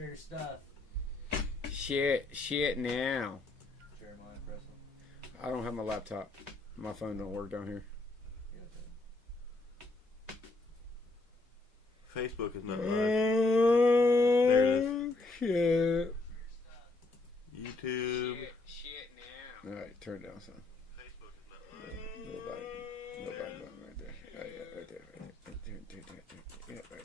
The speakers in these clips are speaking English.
Share your stuff. Shit now. Share mine, Presley. I don't have my laptop. My phone don't work down here. Facebook is not live. There it is. Shit. YouTube. Shit now. Alright, turn it down, son. Facebook is not live. Nobody right there. Yeah, right there. Yeah, right there.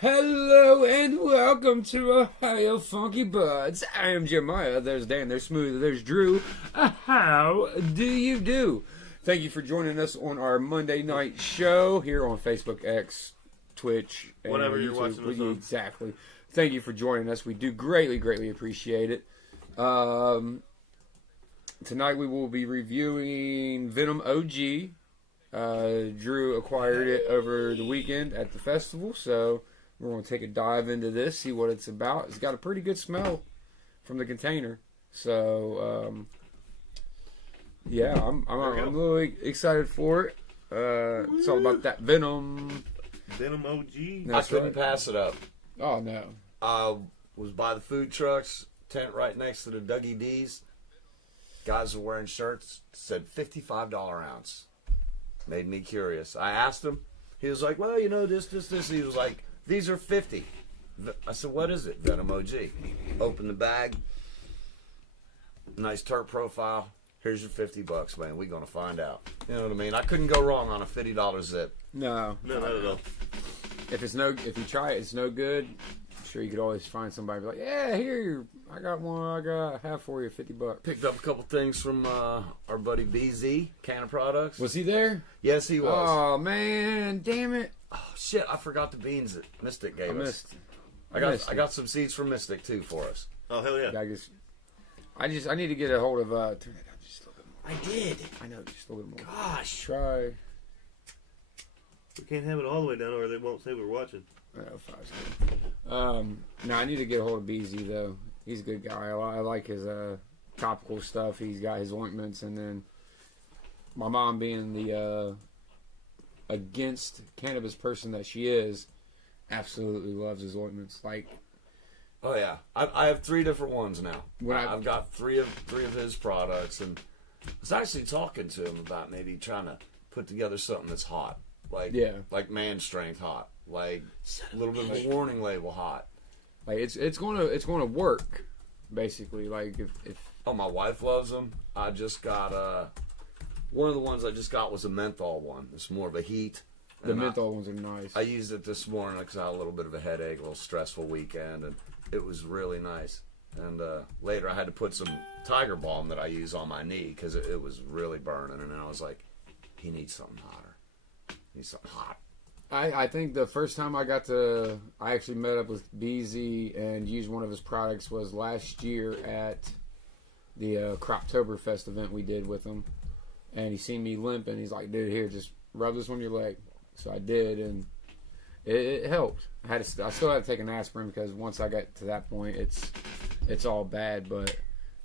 Hello and welcome to Ohio Funky Buds. I am Jeremiah. There's Dan. There's Smooth. There's Drew. How do you do? Thank you for joining us on our Monday night show here on Facebook, X, Twitch, and Whatever you're YouTube. watching us on. Exactly. Thank you for joining us. We do greatly appreciate it. Tonight we will be reviewing Venom OG. Drew acquired it over the weekend at the festival, so we're going to take a dive into this, see what it's about. It's got a pretty good smell from the container, so yeah, I'm really excited for it. It's all about that Venom. Venom OG. That's I couldn't right. pass it up. Oh no! Was by the food trucks, tent right next to the Dougie D's. Guys were wearing shirts, said $55 ounce. Made me curious. I asked him. He was like, well, you know, this. He was like, these are 50. I said, what is it? Venom OG. Open the bag. Nice turret profile. Here's your $50, man. We're going to find out. You know what I mean? I couldn't go wrong on a $50 zip. No, No, not at all. if you try it, it's no good. I'm sure you could always find somebody and be like, yeah, here, I got one. I got half for you, $50. Picked up a couple things from our buddy BZ, Can of Products. Was he there? Yes, he was. Oh man, damn it! Oh, shit, I forgot the beans that Mystic gave I us. missed. I got some seeds from Mystic too for us. Oh, hell yeah. I need to get a hold of. Turn it down just a little bit more. I did. I know, just a little bit more. Gosh. Try. We can't have it all the way down or they won't say we're watching. Oh, 5's good. No, I need to get a hold of BZ though. He's a good guy. I like his topical stuff. He's got his ointments, and then my mom, being the against cannabis person that she is, absolutely loves his ointments. Like, Oh yeah, I have 3 different ones now. When I've got three of his products, and I was actually talking to him about maybe trying to put together something that's hot, like man strength hot, like a little bit of a warning label hot. like it's gonna work, basically. Like if Oh, my wife loves them. I just got one of the ones I just got was a menthol one. It's more of a heat. the And menthol ones are nice. I used it this morning because I had a little bit of a headache, a little stressful weekend, and it was really nice. And later I had to put some Tiger Balm that I use on my knee because it was really burning. And then I was like, he needs something hotter. He needs something hot. I think the first time I actually met up with BZ and used one of his products was last year at the Croptoberfest event we did with him. And he seen me limping. He's like, dude, here, just rub this on your leg. So I did, and it helped. I still had to take an aspirin because once I got to that point, it's all bad. But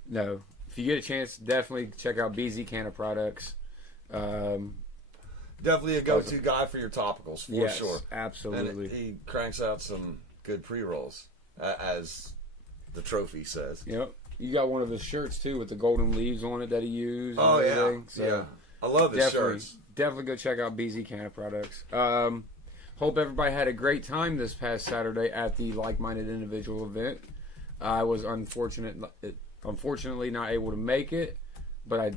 no, if you get a chance, definitely check out BZ Can of Products. Definitely a go-to guy for your topicals, for Yes, sure. absolutely. And he cranks out some good pre-rolls, as the trophy says. Yep. You got one of his shirts too with the golden leaves on it that he used. Oh, and yeah. everything. So Yeah. I love his shirts. Definitely go check out BZ Can of Products. Hope everybody had a great time this past Saturday at the Like-Minded Individual event. I was unfortunately not able to make it, but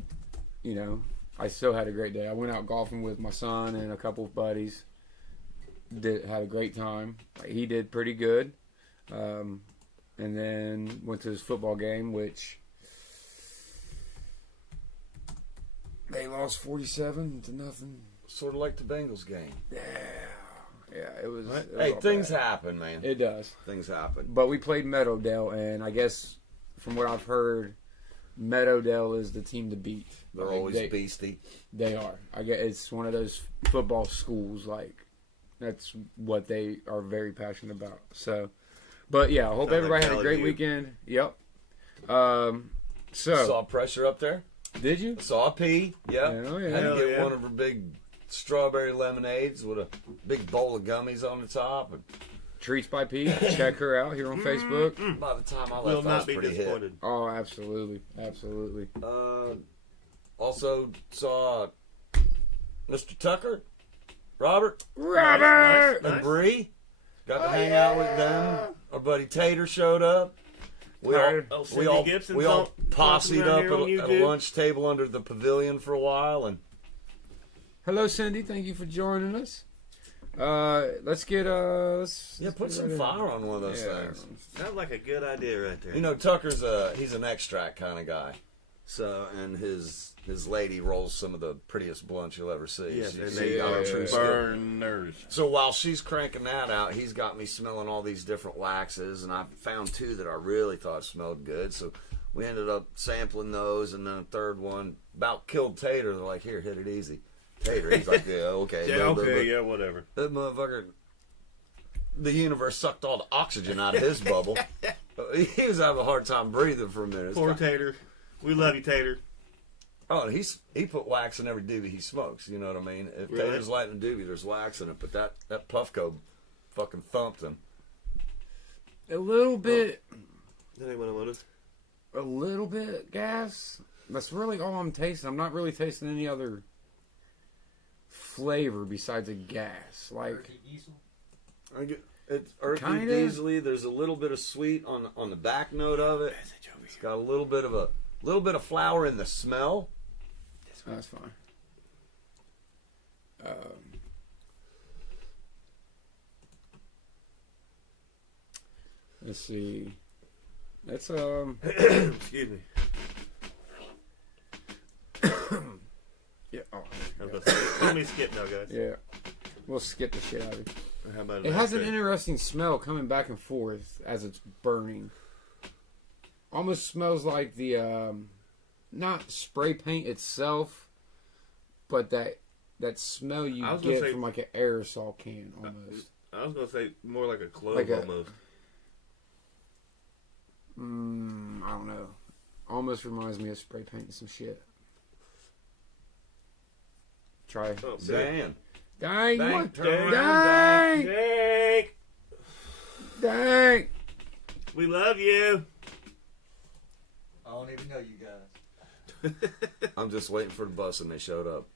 I still had a great day. I went out golfing with my son and a couple of buddies. Had a great time. He did pretty good. And then went to his football game, which they lost 47-0. Sort of like the Bengals game. Yeah, it was. Right. It was Hey, all things bad. happen, man. It does. Things happen. But we played Meadowdale, and I guess from what I've heard, Meadowdale is the team to beat. They're Like, always beastie. They are. I guess it's one of those football schools. Like, that's what they are very passionate about. So, but yeah, I hope Sounds everybody like had a great LSU. weekend. Yep. So Saw pressure up there. did you? Saw a pea. Yep. Hell yeah. Had to Hell get yeah. one of her big strawberry lemonades with a big bowl of gummies on the top. And Treats by Pete. Check her out here on Facebook. By the time I Will left, I not was be pretty hit. disappointed. Oh, absolutely, absolutely. Also saw Mr. Tucker, Robert, Robert. Nice. and Bree. Got to hang out with them. Our buddy Tater showed up. We all, Cindy Gibson's we all on- posseed around up here on at a YouTube. lunch table under the pavilion for a while, and Hello, Cindy. Thank you for joining us. Let's get let's put get some right in. fire on one of those Yeah. things. Sounds like a good idea right there. You know, Tucker's he's an extract kind of guy. So, and his lady rolls some of the prettiest blunts you'll ever see. Yes, and She's they got a are true skill. burners. So while she's cranking that out, he's got me smelling all these different waxes, and I found two that I really thought smelled good. So we ended up sampling those, and then a third one about killed Tater. They're like, "Here, hit it easy." Tater, he's like, "Yeah, okay." Yeah, But okay, yeah, whatever. that motherfucker, the universe sucked all the oxygen out of his bubble. He was having a hard time breathing for a minute. Poor Tater. We love you, Tater. Oh, he put wax in every doobie he smokes. You know what I mean? If Really? Tater's lighting a doobie, there's wax in it. But that Puffco fucking thumped him. A little bit, That ain't what I wanted. a little bit gas. That's really all I'm tasting. I'm not really tasting any other flavor besides a gas. Like, It's earthy, Kinda. diesely. There's a little bit of sweet on the back note of it. It's got a little bit of flour in the smell. that's fine. Let's see. That's Excuse me. yeah. Oh, I was about to say, let me skip now, guys. yeah. We'll skip the shit out of it. How about It has an interesting smell coming back and forth as it's burning. Almost smells like the not spray paint itself, but that smell you I was gonna get say- from like an aerosol can almost. I was gonna say more like a clove Like a- almost. I don't know. Almost reminds me of spray painting some shit. Try. Oh, Dan. Dang! Dang, What? turn around, Dang! Dang! Dang! We love you. I don't even know you guys. I'm just waiting for the bus and they showed up.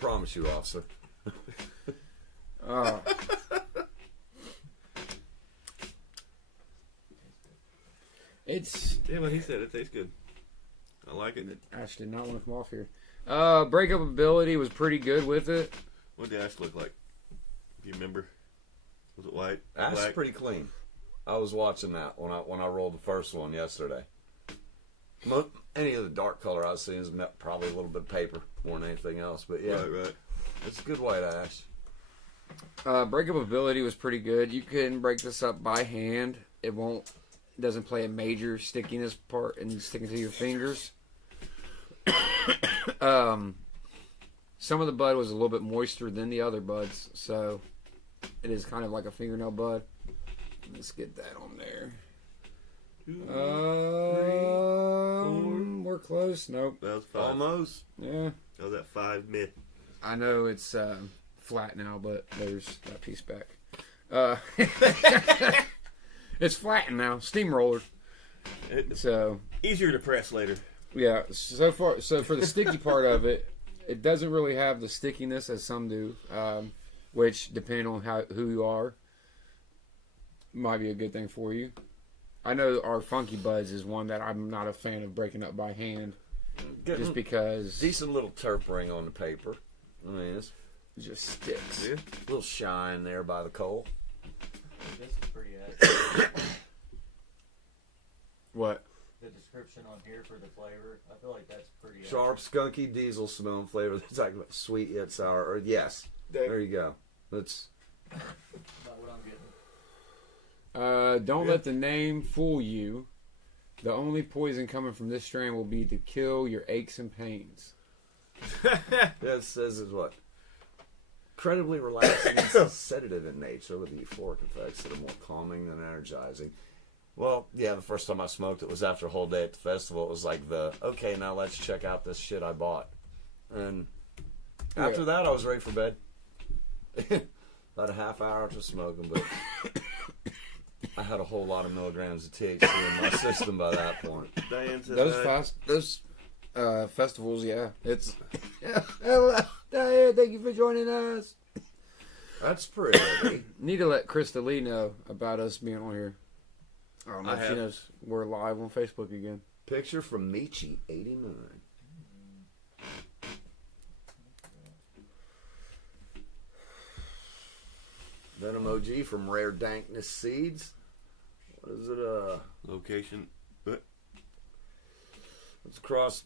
Promise you, officer. Oh. It's Yeah, well, he said it tastes good. I like it. Ash did not want to come off here. Breakup ability was pretty good with it. What did Ash look like? Do you remember? Was it white? That's Black? pretty clean. I was watching that when I rolled the first one yesterday. Any of the dark color I've seen is probably a little bit of paper more than anything else. But yeah, Right. it's a good white ash. Breakup ability was pretty good. You can break this up by hand. It doesn't play a major stickiness part and sticking to your fingers. Some of the bud was a little bit moister than the other buds, so it is kind of like a fingernail bud. Let's get that on there. We're close. Nope. That was 5. Almost. Yeah. That was at 5 mid. I know it's flat now, but there's that piece back. It's flattened now, steamroller. So Easier to press later. yeah, so for the sticky part of it, it doesn't really have the stickiness as some do, which depending on who you are, might be a good thing for you. I know our Funky Buds is one that I'm not a fan of breaking up by hand, Getting just because decent little terp ring on the paper. I mean, it's it just sticks. Yeah. a little shine there by the coal. This is pretty accurate. What? The description on here for the flavor, I feel like that's pretty Sharp, skunky, diesel smelling flavor. It's like sweet yet sour. Or yes, there you go. That's accurate. About what I'm getting. Don't let the name fool you. The only poison coming from this strain will be to kill your aches and pains. that says is what? Incredibly relaxing and sedative in nature with euphoric effects that are more calming than energizing. Well, yeah, the first time I smoked it was after a whole day at the festival. It was like okay, now let's check out this shit I bought. And after that, I was ready for bed. about a half hour to smoking, but I had a whole lot of milligrams of THC in my system by that point. Diane said Those festivals, yeah. It's hello, Diane, thank you for joining us. That's pretty. Need to let Krista Lee know about us being on here. I don't know I if she have. knows we're live on Facebook again. Picture from Michi 89. Venom OG from Rare Dankness Seeds. What is it? location. It's across.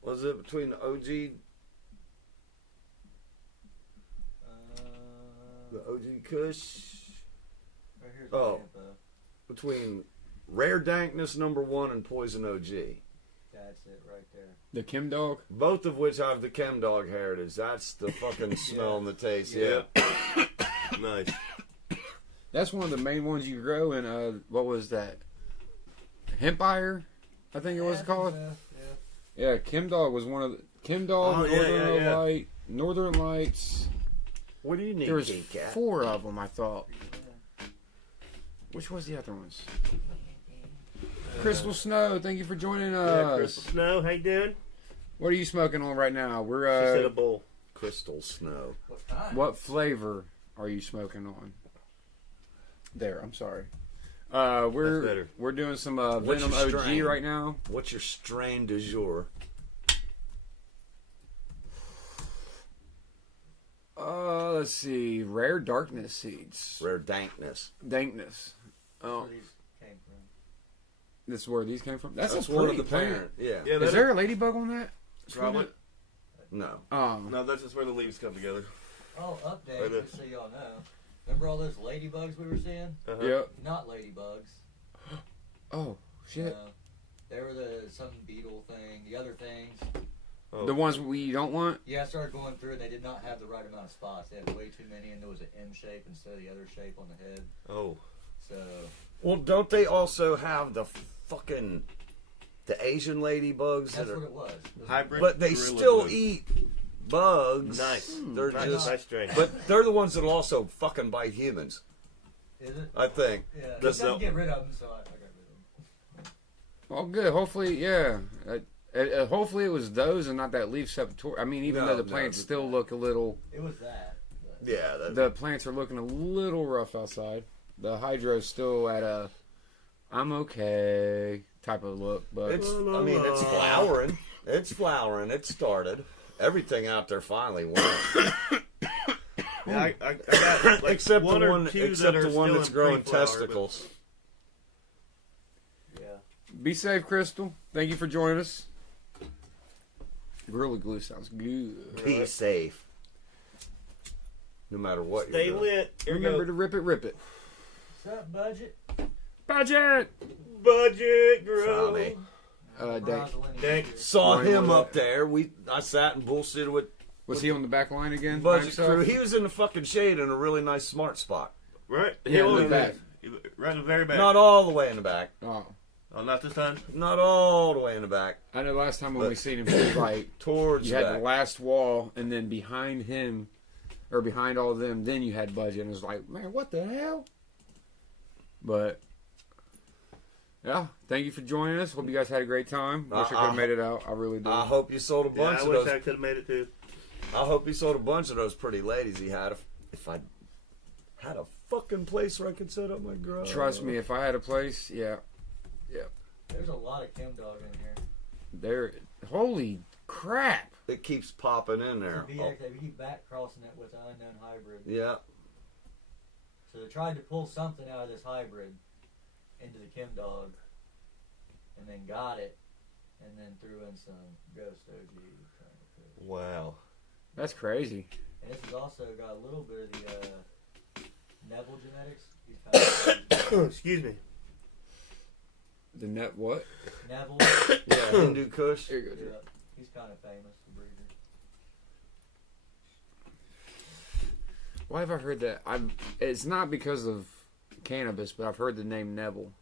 What is it between the OG, the OG Kush? Right here's Oh. the info. Between Rare Dankness #1 and Poison OG. That's it right there. The Kim Dog. Both of which have the Chem Dog heritage. That's the fucking smell and the taste. Yeah. Nice. That's one of the main ones you grow in. What was that? Hempire, I think it was called. Yeah. Yeah, Kim Dog was one of the Kim Dog, Oh, yeah. Light, Northern Lights. What do you need, There was King Cat? 4 of them, I thought. Which was the other ones? Crystal Snow, thank you for joining Yeah, us. Crystal Snow, how you doing? What are you smoking on right now? She We're said a bowl. Crystal Snow. What kind? what flavor are you smoking on? There, I'm sorry. That's We're better. we're doing some What's Venom your OG strain? right now. What's your strain du jour? Let's see, Rare Darkness Seeds, Rare Dankness. Dankness. Where Oh, these came from. this is where these came from. That's That's a one of pretty the plant. parent. Yeah. Yeah, Is there a ladybug on that? Probably. No. No, that's just where the leaves come together. Oh, update, Right there. just so y'all know. Remember all those ladybugs we were seeing? Uh-huh. Yep. Not ladybugs. Oh shit. No. They were some beetle thing. The other things. Oh. The ones we don't want. Yeah, I started going through and they did not have the right amount of spots. They had way too many and there was an M shape instead of the other shape on the head. Oh. So, Well, don't they also have the fucking the Asian ladybugs that's that what are? it was. It was Hybrid. But they Gorilla still Glue. eat bugs. Nice. They're Nice, just. nice strain. But they're the ones that'll also fucking bite humans. Is it? I think. Yeah. That's They the- get rid of them, so I got rid of them. Oh, good. Hopefully, yeah. Hopefully, it was those and not that leaf sepultura. I mean, even No, though the no, plants the- still look a little, It was that. But Yeah. That, the plants are looking a little rough outside. The hydro's still at a, I'm okay type of look, but it's. I mean, it's flowering. It's flowering. It started. Everything out there finally went. Yeah, I got like except one the or one. two Except that are the one still that's in growing pre-flower, testicles. yeah. be safe, Crystal. Thank you for joining us. Gorilla Glue sounds good. Be safe. No matter what Stay you're doing. lit. Here we Remember go. to rip it. What's up, budget? Budget. Budget grow. Tommy. Dank. Dank. Saw Ryan him Wood. up there. I sat and bullshitted with Was he on the back line again? by Budget himself? Crew. He was in the fucking shade in a really nice smart spot. Right. Yeah, He in was the back. Right in the very back. Not all the way in the back. Oh, Oh, not this time. Not all the way in the back. I know. Last time when But- we seen him, he was like Towards you the had back. the last wall, and then behind him, or behind all of them, then you had Budget, and it was like, man, what the hell? But yeah, thank you for joining us. Hope you guys had a great time. Wish I could have made it out. I really do. I hope you sold a Yeah, bunch I of wish those. I could have made it too. I hope you sold a bunch of those pretty ladies he had. If I had a fucking place where I could set up my garage. Trust me, if I had a place, yeah, There's a lot of Chem Dog in here. there. Holy crap! It keeps popping in there. It's a VX, they keep back crossing it with an unknown hybrid. Yeah. So they tried to pull something out of this hybrid into the Chem Dog, and then got it, and then threw in some Ghost OG. Trying to fish. Wow. That's crazy. And this has also got a little bit of the Neville genetics. He's kind of Excuse me. The net what? Neville. Yeah, Hindu Kush. Here you go. Yeah, he's kind of famous, the breeder. Why have I heard that? It's not because of cannabis, but I've heard the name Neville.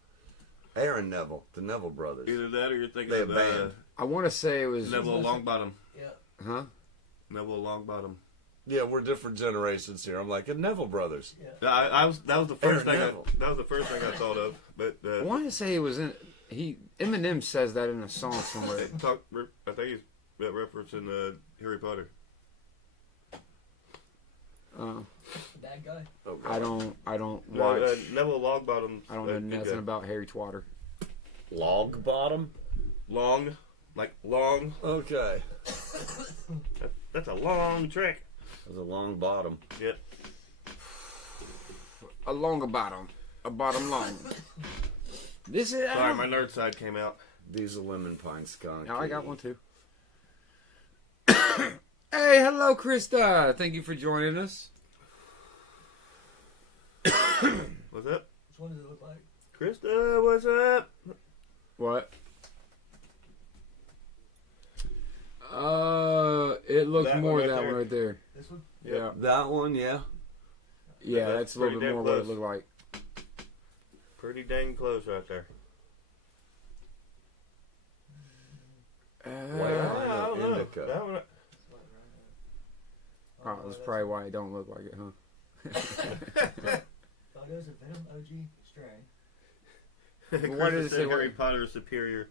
Aaron Neville, the Neville brothers. Either that or you're thinking They of banned. I want to say it was, Neville Longbottom. Yeah. huh? Neville Longbottom. Yeah, we're different generations here. I'm like, and Neville Brothers. That was the first Aaron thing. Neville. That was the first thing I thought of. But I want to say it was in. Eminem says that in a song somewhere. I think he's referencing Harry Potter. Bad guy. Oh, I don't watch. Neville Longbottom. I don't know nothing about Harry Twatter. Log bottom. Long, like long. Okay. That's a long trick. There's a long bottom. Yep. A longer bottom, a bottom long. This is. Sorry, my nerd side came out. Diesel lemon pine skunk. Now I got one too. Hey, hello, Krista. Thank you for joining us. What's up, Which one does it look like? Krista? What's up? What? It looks That more one right that there. one right there. This one? Yeah, That one, yeah. yeah, That's that's a little pretty bit damn more what it close. looked like. Pretty dang close right there. I don't know. Indica. That one, Oh, that's probably why it don't look like it, huh? Photos of Venom OG strain. Why Krista did it said say Harry what? Potter is superior?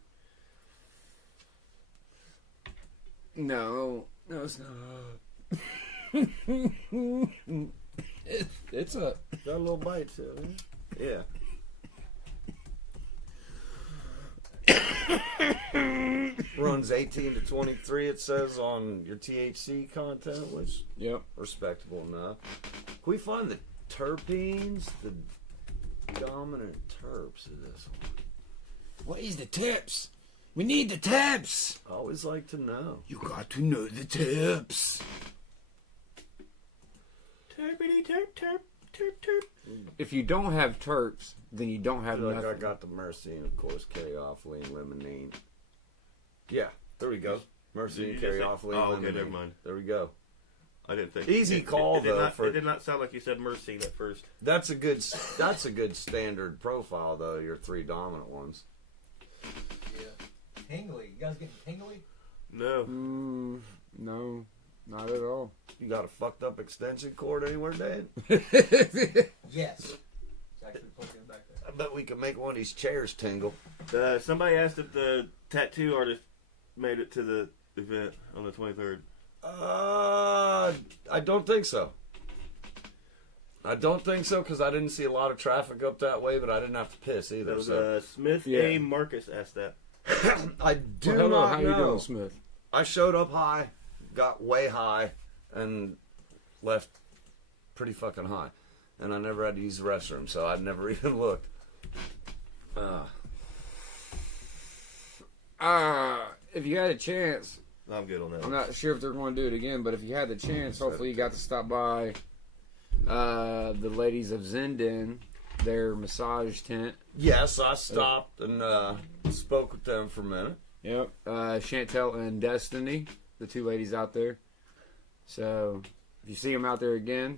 No, it's not. It's a. Got a little bite to it. Yeah. Runs 18 to 23, it says on your THC content, which Yep. respectable enough. Can we find the terpenes, the dominant terps of this one? What is the tips? We need the tips. I always like to know. You got to know the tips. Terpity terp terp terp terp. If you don't have terps, then you don't I have feel like nothing. I got the myrcene, of course, caryophyllene, limonene. Yeah, there we go. Myrcene, Did you just say- caryophyllene, Oh, okay, limonene. never mind. There we go. I didn't think. Easy call, it did though, Not, for- it did not sound like you said Myrcene at first. That's a good standard profile, though. Your three dominant ones. Yeah. Tingly. You guys getting tingly? No. No, not at all. You got a fucked up extension cord anywhere, Dad? Yes. It's actually plugged in back there. I bet we could make one of these chairs tingle. Somebody asked if the tattoo artist made it to the event on the 23rd. I don't think so. I don't think so because I didn't see a lot of traffic up that way, but I didn't have to piss either. That was So Smith Yeah. A. Marcus asked that. I do Well, hello, not how you know. doing, Smith? I showed up high, got way high, and left pretty fucking high. And I never had to use the restroom, so I never even looked. If you had a chance, I'm good on that. I'm not sure if they're going to do it again, but if you had the chance, hopefully you got to stop by the ladies of Zenden, their massage tent. Yes, I stopped and spoke with them for a minute. Yep. Chantel and Destiny, the two ladies out there. So, if you see them out there again,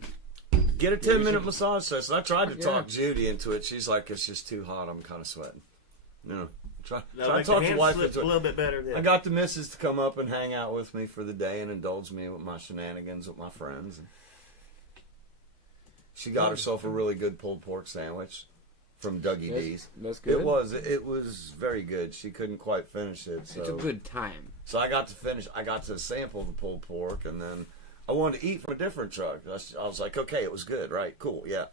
Get a 10-minute massage session. I tried to Yeah. talk Judy into it. She's like, it's just too hot. I'm kind of sweating. No. Try No, to like talk the the hand wife slips into a it. little bit better. Yeah. I got the missus to come up and hang out with me for the day and indulge me with my shenanigans with my friends. And she got herself a really good pulled pork sandwich from Dougie D's. that's good. It was very good. She couldn't quite finish it, so It's a good time. so I got to finish. I got to sample the pulled pork, and then I wanted to eat from a different truck. I was like, okay, it was good, right? Cool, yeah.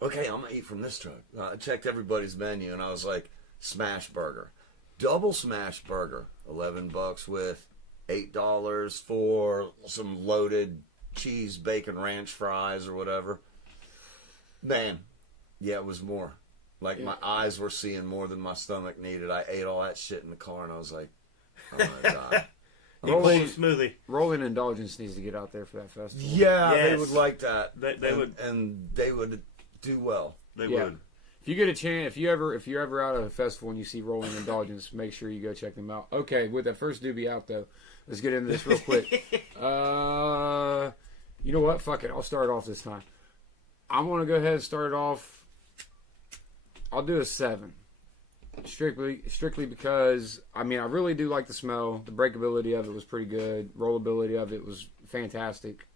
Okay, I'm gonna eat from this truck. I checked everybody's menu, and I was like, smash burger, double smash burger, $11 with $8 for some loaded cheese, bacon, ranch fries or whatever. Man, yeah, it was more. Like my eyes were seeing more than my stomach needed. I ate all that shit in the car, and I was like, oh my god. He pulled Rolling- a smoothie. Rolling Indulgence needs to get out there for that festival. Yeah, they Yes. would like that. They and, would. and they would do well. They Yeah. would. If you get a chance, if you're ever out at a festival and you see Rolling Indulgence, make sure you go check them out. Okay, with that first doobie out though, let's get into this real quick. You know what? Fuck it. I'll start off this time. I'm gonna go ahead and start it off. I'll do a 7. Strictly because I really do like the smell. The breakability of it was pretty good. Rollability of it was fantastic.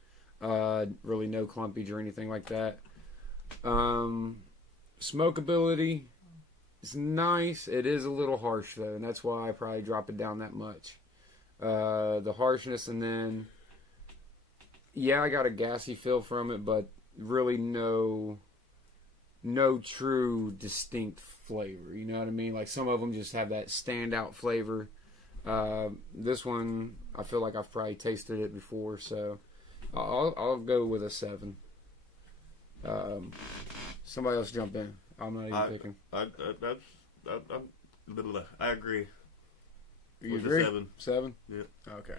Really no clumpage or anything like that. Smokability is nice. It is a little harsh though, and that's why I probably drop it down that much. The harshness, and then I got a gassy feel from it, but really no true distinct flavor. You know what I mean? Like some of them just have that standout flavor. This one, I feel like I've probably tasted it before, so I'll go with a 7. Somebody else jump in. I'm not even picking. I agree. You With agree? a 7. 7? Yeah. Okay.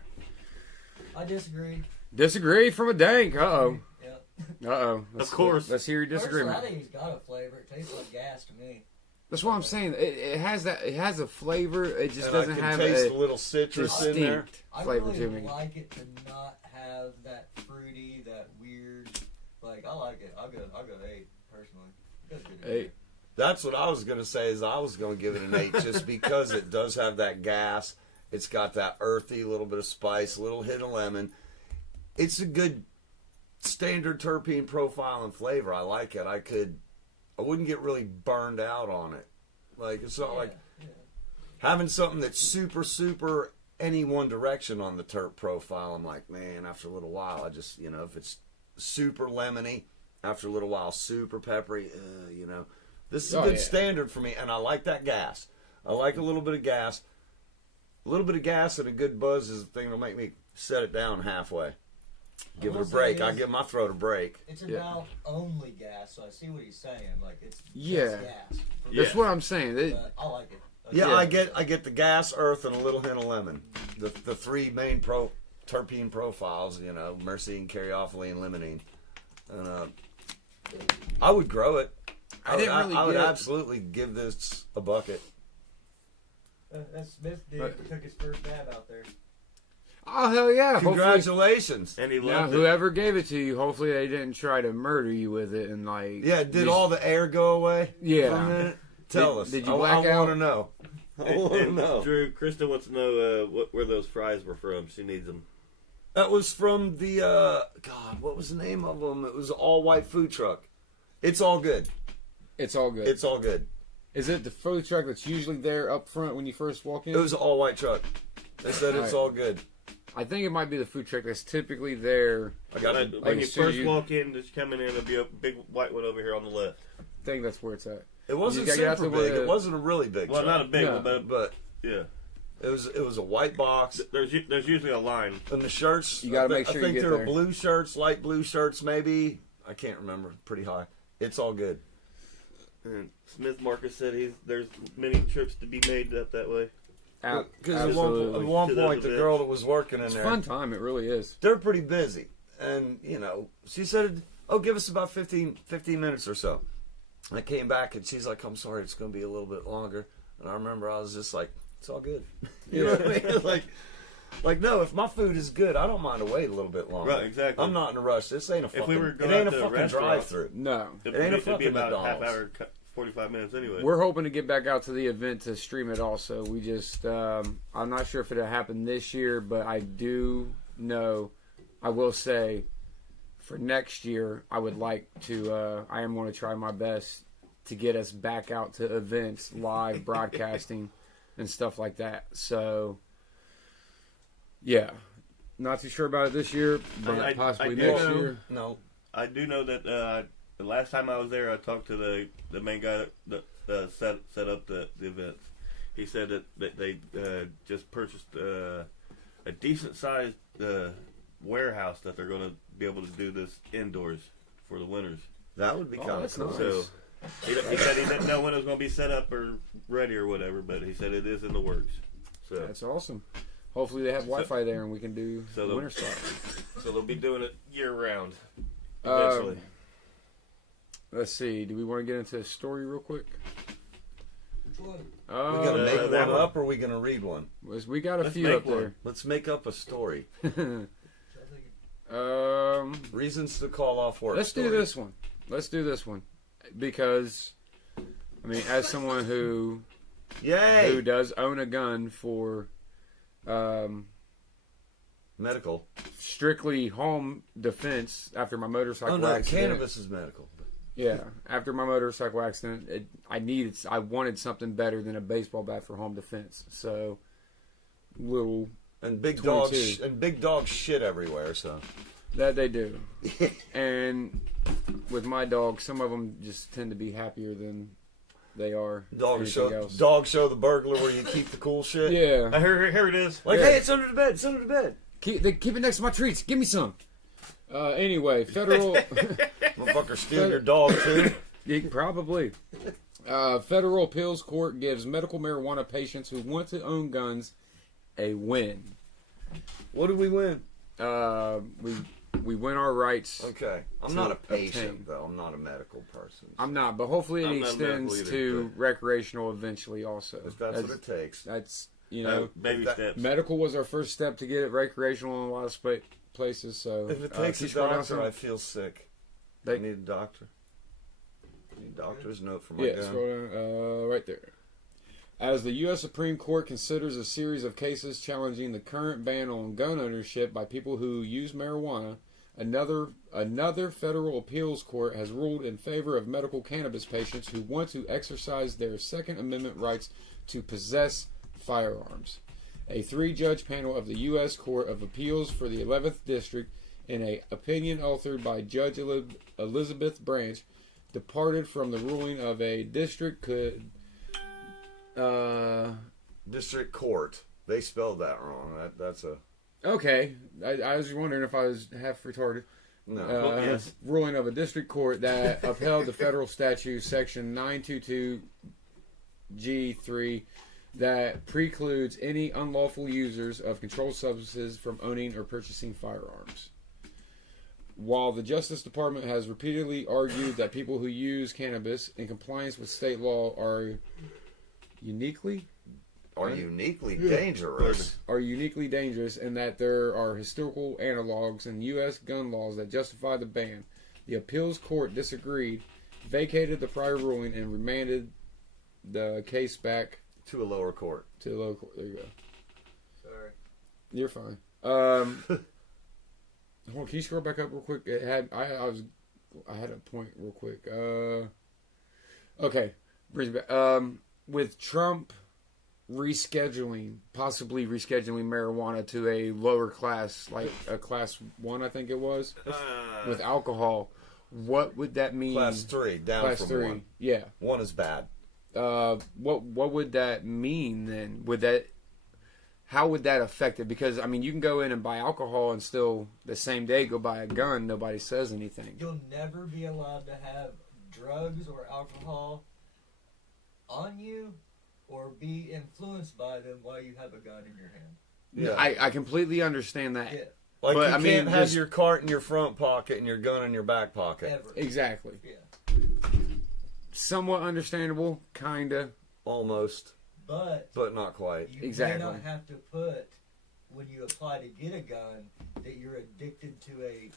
I disagree. Disagree from a dank. Uh-oh. Yep. Uh-oh. Of course. Let's hear your disagreement. Personally, I think he's got a flavor. It tastes like gas to me. That's what I'm saying. It has that. It has a flavor. It just And doesn't I can have taste a a little citrus in there. distinct I flavor really to me. like it to not have that fruity, that weird. Like I like it. I'll go 8 personally. That's good to me. 8. That's what I was going to say. Is I was going to give it an 8 just because it does have that gas. It's got that earthy, little bit of spice, a little hit of lemon. It's a good standard terpene profile and flavor. I like it. I wouldn't get really burned out on it. Like it's not like having something that's super any one direction on the terp profile. I'm like, man, after a little while, I just, if it's super lemony, after a little while, super peppery, this is a good standard for me, and I like that gas. I like a little bit of gas. A little bit of gas and a good buzz is the thing that'll make me set it down halfway. Give it a break. I give my throat a break. It's about only gas, so I see what he's saying. Like it's just Yeah. gas. That's what I'm saying. But I like it. Yeah, I get the gas, earth, and a little hint of lemon. The 3 main terpene profiles, myrcene, caryophyllene, limonene. And I would grow it. I would absolutely give this a bucket. That Smith took his first dab out there. Oh hell yeah! Congratulations! And he Now, loved it. whoever gave it to you, hopefully they didn't try to murder you with it and like. Yeah, did just- all the air go away? Yeah. For a minute? Tell us. Did you I black want out? to know. I want to And know. Drew, Krista wants to know where those fries were from. She needs them. That was from the God. What was the name of them? It was an all-white food truck. It's all good. It's all good. It's all good. Is it the food truck that's usually there up front when you first walk in? It was an all-white truck. They said it's all good. I think it might be the food truck that's typically there. I got When it. Like, you as soon as first you- walk in, just coming in, there'll be a big white one over here on the left. I think that's where it's at. It wasn't You gotta get out super to big. where- It wasn't a really big Well, truck. not a big No. one, but But yeah. it was a white box. There's usually a line. And the shirts, You gotta I make sure you think get they were there. blue shirts, light blue shirts, maybe. I can't remember. Pretty high. It's all good. And Smith Marcus said there's many trips to be made up that way. Because at Absolutely. one To those point, the events. girl that was working in It's a there, fun time. It really is. they're pretty busy. And, she said, give us about 15 minutes or so. And I came back, and she's like, I'm sorry, it's going to be a little bit longer. And I remember I was just like, it's all good. You know what I mean? Like, no, if my food is good, I don't mind to wait a little bit longer. Right, exactly. I'm not in a rush. This ain't a fucking, we were it going ain't a out to a fucking restaurant- drive-through. No. It ain't a It'd be fucking about a half McDonald's. hour, 45 minutes anyway. We're hoping to get back out to the event to stream it also. We just, I'm not sure if it'll happen this year, but I do know, I will say, for next year, I would like to, I am going to try my best to get us back out to events, live broadcasting, and stuff like that. So, yeah. Not too sure about it this year, but I possibly do next know- year. No. I do know that the last time I was there, I talked to the main guy that set up the events. He said that they just purchased a decent sized warehouse that they're going to be able to do this indoors for the winters. That would be kind of that's cool. nice. So he said he didn't know when it was going to be set up or ready or whatever, but he said it is in the works. So That's awesome. Hopefully they have Wi-Fi there and we can do So the the- winter spot. they'll be doing it year round Um, eventually. Let's see. Do we want to get into a story real quick? Which one? We gonna make that one one. up, or we gonna read one? We got a Let's few make up one. Let's make up a story. there. Reasons to call off work. Let's do story. this one. Let's do this one because, I mean, as someone who Yay! does own a gun for Medical. strictly home defense after my motorcycle Oh no, accident. cannabis is medical. Yeah, after my motorcycle accident, I wanted something better than a baseball bat for home defense. So, little And big 22. dogs shit everywhere. So that they do. And with my dogs, some of them just tend to be happier than they are. dog anything show, else. dog show the burglar where you keep the cool shit. Yeah, Here it is. Like, Yeah. hey, it's under the bed. It's under the bed. keep it next to my treats. Give me some. Anyway, federal. Motherfucker, steal your dog too. Probably. Federal appeals court gives medical marijuana patients who want to own guns a win. What did we win? We win our rights. Okay, I'm To not a patient obtain. though. I'm not a medical person. I'm not, but hopefully I'm it not extends medical to either, recreational eventually also. If that's what it takes. That's you know, Baby that- steps. medical was our first step to get it recreational in a lot of places. So If it can takes you a scroll down doctor, some? I feel sick. They- I need a doctor. I need a doctor's note for my Yeah, gun. scroll down, right there. As the U.S. Supreme Court considers a series of cases challenging the current ban on gun ownership by people who use marijuana, another federal appeals court has ruled in favor of medical cannabis patients who want to exercise their Second Amendment rights to possess firearms. A three-judge panel of the U.S. Court of Appeals for the 11th District, in an opinion authored by Judge Elizabeth Branch, departed from the ruling of a district could. District Court. They spelled that wrong. That's a Okay, I was wondering if I was half retarded. no. Yes. Ruling of a district court that upheld the federal statute section 922G3 that precludes any unlawful users of controlled substances from owning or purchasing firearms. While the Justice Department has repeatedly argued that people who use cannabis in compliance with state law are uniquely dangerous. dangerous and that there are historical analogs in U.S. gun laws that justify the ban. The appeals court disagreed, vacated the prior ruling, and remanded the case back To a lower court. to the local court. There you go. Sorry. You're fine. Hold on, can you scroll back up real quick? It had I had a point real quick. Okay, brings me back. With Trump possibly rescheduling marijuana to a lower class, like a class 1, I think it was, with alcohol. What would that mean? Class 3, down Class from 3. 1. Yeah. 1 is bad. What would that mean then? How would that affect it? Because I mean, you can go in and buy alcohol and still the same day go buy a gun. Nobody says anything. You'll never be allowed to have drugs or alcohol on you or be influenced by them while you have a gun in your hand. Yeah. I completely understand that. Yeah, Like But, you I mean, can't have just- your cart in your front pocket and your gun in your back pocket. ever. Exactly. Yeah. Somewhat understandable, kinda. Almost, But but not quite. you Exactly. may not have to put, when you apply to get a gun, that you're addicted to a,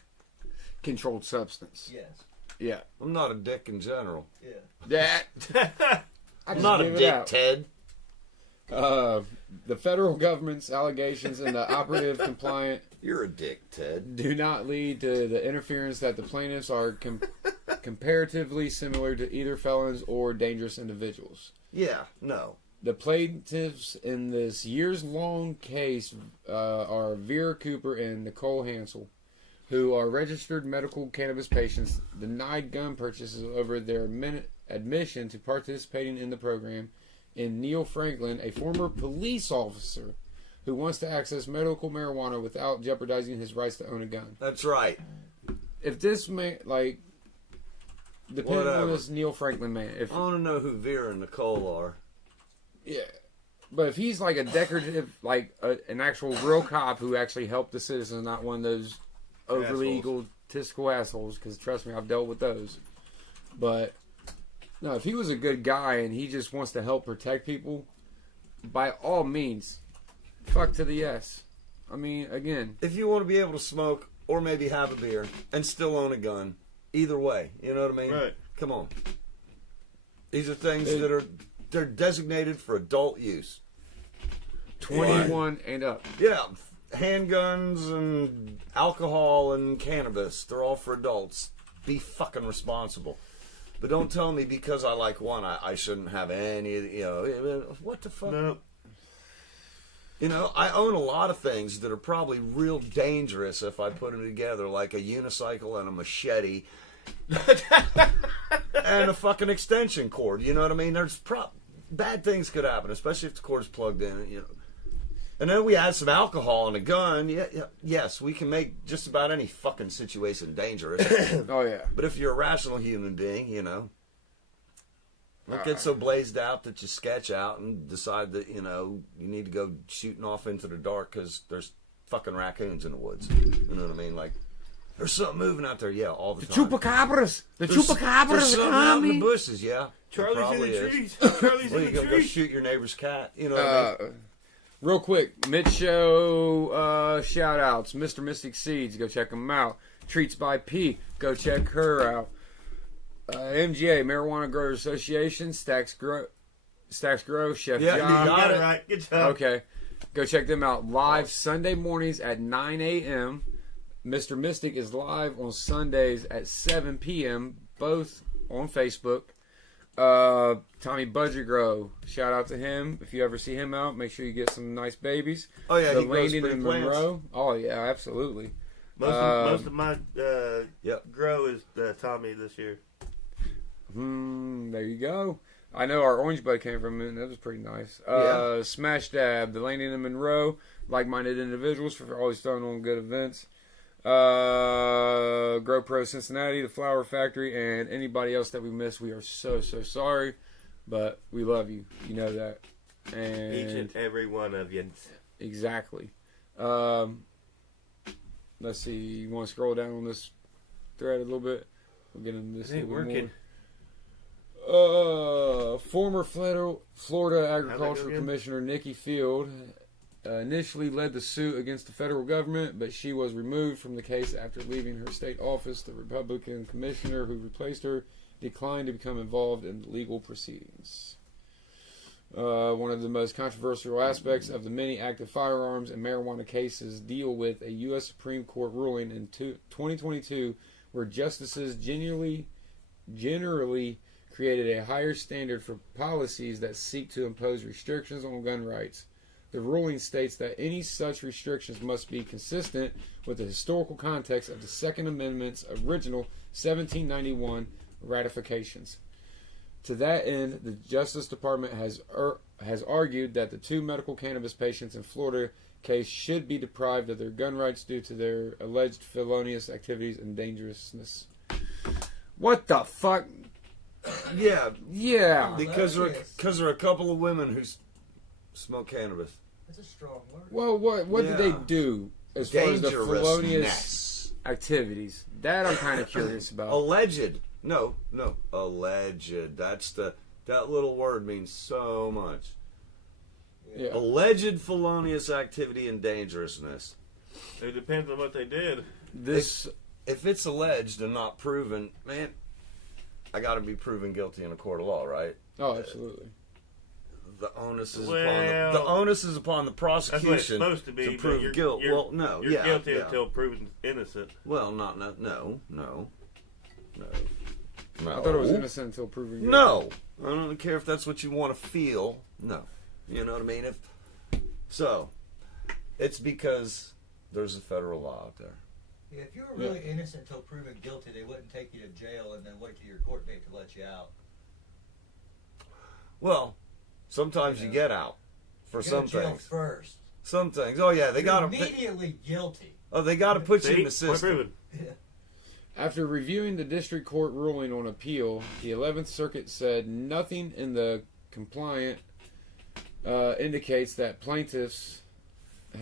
Controlled substance. yes, Yeah. I'm not a dick in general. yeah. That. I I'm just not a gave it dick, out. Ted. The federal government's allegations and the operative compliant You're a dick, Ted. do not lead to the interference that the plaintiffs are comparatively similar to either felons or dangerous individuals. Yeah, no. The plaintiffs in this years-long case are Vera Cooper and Nicole Hansel, who are registered medical cannabis patients denied gun purchases over their admission to participating in the program, and Neil Franklin, a former police officer who wants to access medical marijuana without jeopardizing his rights to own a gun. That's right. If this man, like, depending on Whatever. this Neil Franklin man, if I want to know who Vera and Nicole are. yeah, but if he's like a decorative, like an actual real cop who actually helped the citizens, not one of those overly Assholes. egotistical assholes, because trust me, I've dealt with those. But no, if he was a good guy and he just wants to help protect people, by all means, fuck to the yes. I mean, again, If you want to be able to smoke or maybe have a beer and still own a gun, either way, you know what I mean? Right. Come on. These are things that they're designated for adult use. 21 and up. Yeah, handguns and alcohol and cannabis, they're all for adults. Be fucking responsible. But don't tell me because I like one, I shouldn't have any, what the fuck? No. I own a lot of things that are probably real dangerous if I put them together, like a unicycle and a machete and a fucking extension cord. You know what I mean? There's bad things could happen, especially if the cord's plugged in. And then we add some alcohol and a gun. Yes, we can make just about any fucking situation dangerous. Oh yeah. But if you're a rational human being, don't get so blazed out that you sketch out and decide that, you need to go shooting off into the dark because there's fucking raccoons in the woods. You know what I mean? Like, there's something moving out there, all the time. Chupacabras. The There's chupacabras something are out in the coming. bushes, yeah. There Charlie's in probably the is. trees. Charlie's Well, in you the go trees. shoot your neighbor's cat. You know what I mean? Real quick, mid show shout outs. Mr. Mystic Seeds, go check them out. Treats by P, go check her out. MGA, Marijuana Growers Association, Stacks Grow, Chef Yeah, John. you Got it. it right. Good job. Okay, go check them out live Sunday mornings at 9 a.m. Mr. Mystic is live on Sundays at 7 p.m. both on Facebook. Tommy Budgergrow, shout out to him. If you ever see him out, make sure you get some nice babies. Oh, yeah, the he grows Landon pretty and plants. Monroe. Oh yeah, absolutely. Most of my Yep. grow is Tommy this year. There you go. I know our Orange Bud came from him. That was pretty nice. Yeah. Smash Dab, the Landon and Monroe, like-minded individuals for always throwing on good events. Grow Pro Cincinnati, the Flower Factory, and anybody else that we missed. We are so sorry, but we love you. You know that. And Each and every one of you. exactly. Let's see. You want to scroll down on this thread a little bit? We'll get into this It ain't a little working. more. Former Florida How'd that go Agricultural again? Commissioner Nikki Field initially led the suit against the federal government, but she was removed from the case after leaving her state office. The Republican commissioner who replaced her declined to become involved in legal proceedings. One of the most controversial aspects of the many active firearms and marijuana cases deal with a U.S. Supreme Court ruling in 2022 where justices generally created a higher standard for policies that seek to impose restrictions on gun rights. The ruling states that any such restrictions must be consistent with the historical context of the Second Amendment's original 1791 ratifications. To that end, the Justice Department has argued that the two medical cannabis patients in Florida case should be deprived of their gun rights due to their alleged felonious activities and dangerousness. What the fuck? Yeah, Yeah. because there are a couple of women who smoke cannabis. That's a strong word. Well, what did they Yeah. do as far as the felonious Dangerousness. activities? That I'm kind of curious about. Alleged. No, alleged. That little word means so much. Yeah. Alleged felonious activity and dangerousness. It depends on what they did. This If it's alleged and not proven, man, I got to be proven guilty in a court of law, right? oh, absolutely. The onus is Well, the onus is upon the That's what it's prosecution supposed to be. but prove guilt. Well, no, you're yeah, guilty yeah. until proven innocent. Well, no. I thought it was innocent until proven guilty. No, I don't care if that's what you want to feel. No, you know what I mean. So, it's because there's a federal law out there. Yeah, if you were really innocent until proven guilty, they wouldn't take you to jail and then wait till your court date to let you out. Well, sometimes you get out for You go some to jail things. first. Some things. Oh yeah, they You're got to. immediately guilty. Oh, they got to put you in See? the Point system. proven. After reviewing the district court ruling on appeal, the 11th Circuit said nothing in the complaint indicates that plaintiffs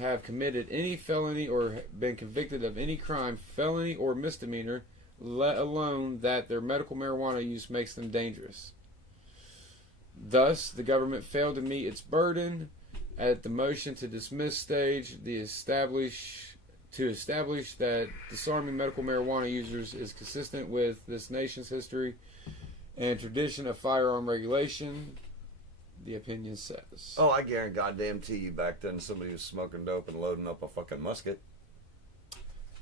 have committed any felony or been convicted of any crime, felony or misdemeanor, let alone that their medical marijuana use makes them dangerous. Thus, the government failed to meet its burden at the motion to dismiss stage to establish that disarming medical marijuana users is consistent with this nation's history and tradition of firearm regulation. the opinion says. Oh, I guarantee goddamn to you back then somebody was smoking dope and loading up a fucking musket.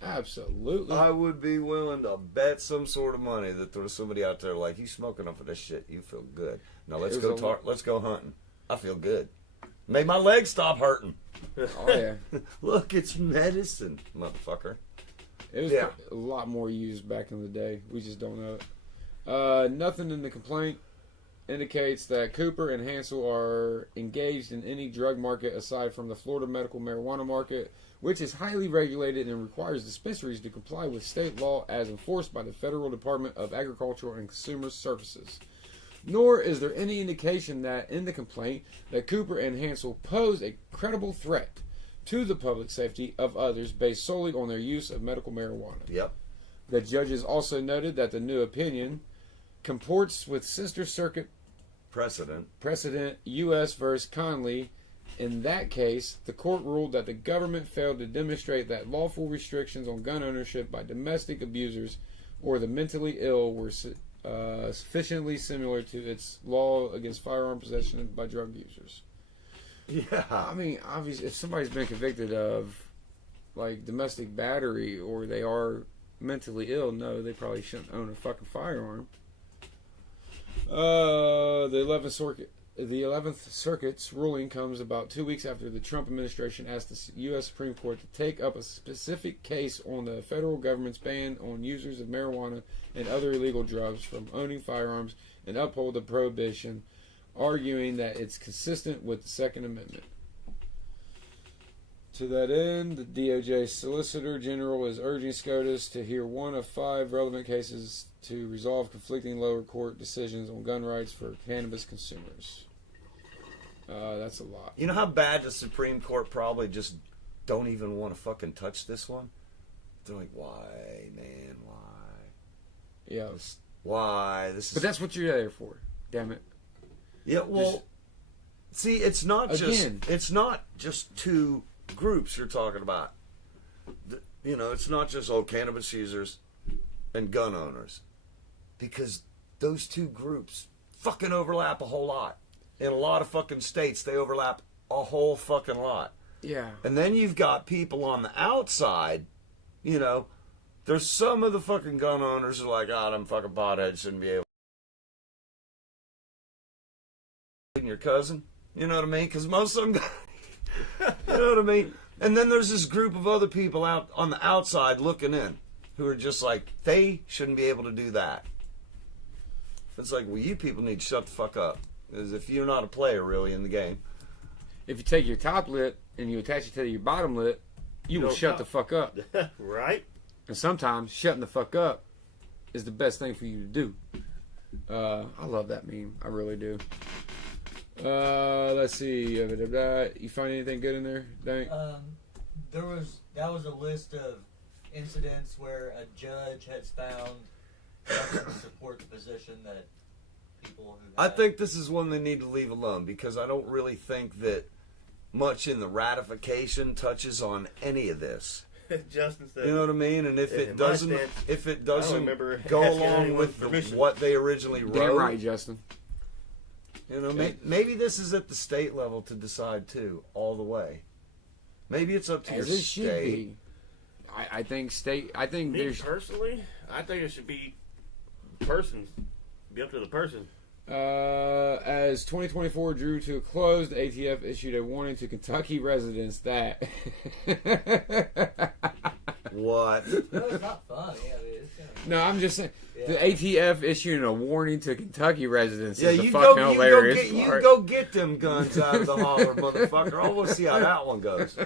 Absolutely. I would be willing to bet some sort of money that there was somebody out there like, you smoking up of this shit, you feel good. Now let's There's go let's go hunting. I feel good. Made my legs stop hurting. Oh yeah. Look, it's medicine, motherfucker. It was Yeah. a lot more used back in the day. We just don't know it. Nothing in the complaint indicates that Cooper and Hansel are engaged in any drug market aside from the Florida medical marijuana market, which is highly regulated and requires dispensaries to comply with state law as enforced by the Federal Department of Agricultural and Consumer Services. Nor is there any indication that in the complaint that Cooper and Hansel pose a credible threat to the public safety of others based solely on their use of medical marijuana. Yep. The judges also noted that the new opinion comports with Sister Circuit precedent U.S. versus Conley. In that case, the court ruled that the government failed to demonstrate that lawful restrictions on gun ownership by domestic abusers or the mentally ill were sufficiently similar to its law against firearm possession by drug users. Yeah. I mean, obviously, if somebody's been convicted of like domestic battery or they are mentally ill, no, they probably shouldn't own a fucking firearm. The 11th Circuit's ruling comes about 2 weeks after the Trump administration asked the U.S. Supreme Court to take up a specific case on the federal government's ban on users of marijuana and other illegal drugs from owning firearms and uphold the prohibition, arguing that it's consistent with the Second Amendment. To that end, the DOJ Solicitor General is urging SCOTUS to hear one of 5 relevant cases to resolve conflicting lower court decisions on gun rights for cannabis consumers. That's a lot. You know how bad the Supreme Court probably just don't even want to fucking touch this one? They're like, why, man, why? Yeah. Why? This is... But that's what you're there for. Damn it. Yeah, well, see, it's not Again. just two groups you're talking about. You know, it's not just cannabis users and gun owners, because those two groups fucking overlap a whole lot. In a lot of fucking states, they overlap a whole fucking lot. Yeah. And then you've got people on the outside, you know, there's some of the fucking gun owners who are like, I'm fucking pothead, shouldn't be able to your cousin. You know what I mean? Because most of them, you know what I mean? And then there's this group of other people out on the outside looking in who are just like, they shouldn't be able to do that. It's like, well, you people need to shut the fuck up. Because if you're not a player really in the game. If you take your top lip and you attach it to your bottom lip, you will shut the fuck up. Right? And sometimes shutting the fuck up is the best thing for you to do. I love that meme. I really do. Let's see. You find anything good in there, Dank? That was a list of incidents where a judge has found nothing to support the position that people who I think this is one they need to leave alone, because I don't really think that much in the ratification touches on any of this. Justin said, You know what I mean? And if it in my doesn't, stance, if it I doesn't don't remember go asking along anyone with permission. what they originally wrote, Damn right, Justin. you know, maybe this is at the state level to decide too, all the way. Maybe it's up to As your it should state. be. I think state. I think me there's. personally, I think it should be persons. Be up to the person. As 2024 drew to a close, the ATF issued a warning to Kentucky residents that. What? No, it's not funny. I mean, it's kind of, No, I'm just saying. Yeah. The ATF issuing a warning to Kentucky residents Yeah, is the you fucking go hilarious you part. go get them guns out of the holler, motherfucker. I want to see how that one goes.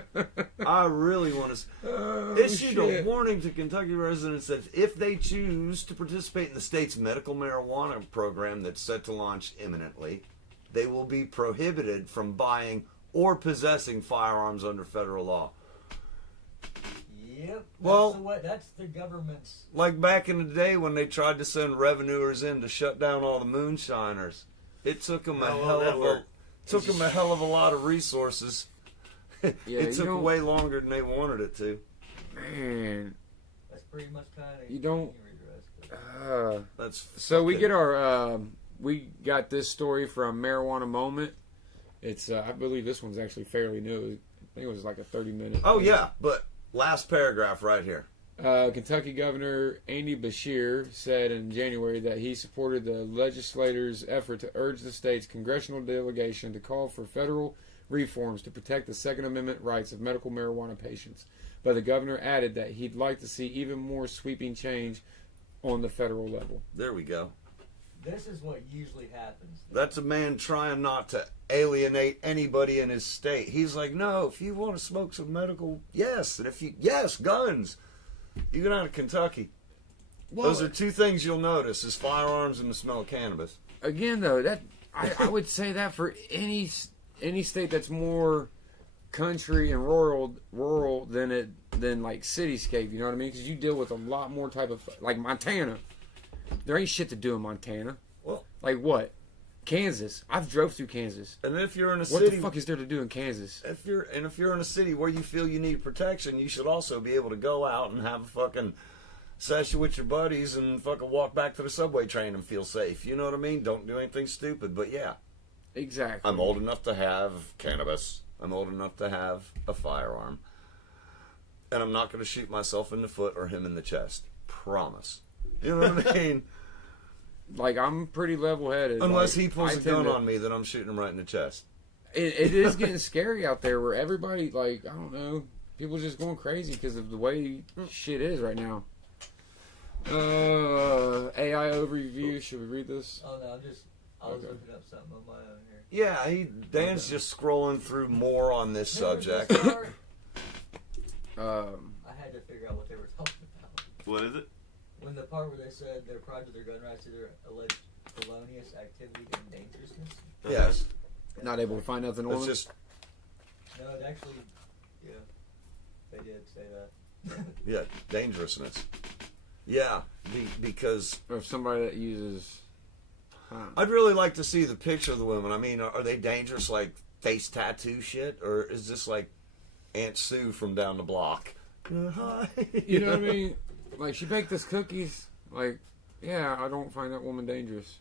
I really want to. Oh, Issued a shit. warning to Kentucky residents that if they choose to participate in the state's medical marijuana program that's set to launch imminently, they will be prohibited from buying or possessing firearms under federal law. yep. Well- That's the government's. Like back in the day when they tried to send revenuers in to shut down all the moonshiners, it took them How will that work? a hell of a lot of resources. Yeah, It you took don't- way longer than they wanted it to. Man, That's pretty much kind of. You don't- That's so we fucking- get our we got this story from Marijuana Moment It's I believe this one's actually fairly new. I think it was like a 30-minute. Oh yeah, but last paragraph right here. Kentucky Governor Andy Beshear said in January that he supported the legislators' effort to urge the state's congressional delegation to call for federal reforms to protect the Second Amendment rights of medical marijuana patients. But the governor added that he'd like to see even more sweeping change on the federal level. There we go. This is what usually happens. That's a man trying not to alienate anybody in his state. He's like, no, if you want to smoke some medical, yes. And if you, yes, guns. You go down to Kentucky. Those are two things you'll notice: is firearms and the smell of cannabis. Again, though, that I would say that for any state that's more country and rural than like cityscape. You know what I mean? Because you deal with a lot more type of, like Montana. There ain't shit to do in Montana. Well, like what? Kansas. I've drove through Kansas. And if you're in a What city, the fuck is there to do in Kansas? if you're in a city where you feel you need protection, you should also be able to go out and have a fucking session with your buddies and fucking walk back to the subway train and feel safe. You know what I mean? Don't do anything stupid. But yeah, Exactly. I'm old enough to have cannabis. I'm old enough to have a firearm. And I'm not going to shoot myself in the foot or him in the chest. Promise. You know what I mean? Like, I'm pretty level-headed. Unless like, he pulls I a tend gun to- on me, then I'm shooting him right in the chest. It is getting scary out there where everybody, like, I don't know, people just going crazy because of the way shit is right now. AI overview. Should we read this? Oh no, I was Okay. looking up something on my own here. Yeah, Dan's just scrolling through more on this subject. This part, Um, I had to figure out what they were talking about. What is it? When the part where they said they're proud of their gun rights to their alleged felonious activity and dangerousness. Yes. not able to find nothing on It's it. just, No, it actually, yeah, they did say that. yeah, dangerousness. Yeah, because Or somebody that uses. I'd really like to see the picture of the women. I mean, are they dangerous, like face tattoo shit? Or is this like Aunt Sue from down the block? Hi. You know what I mean? Like, she baked us cookies. Like, yeah, I don't find that woman dangerous.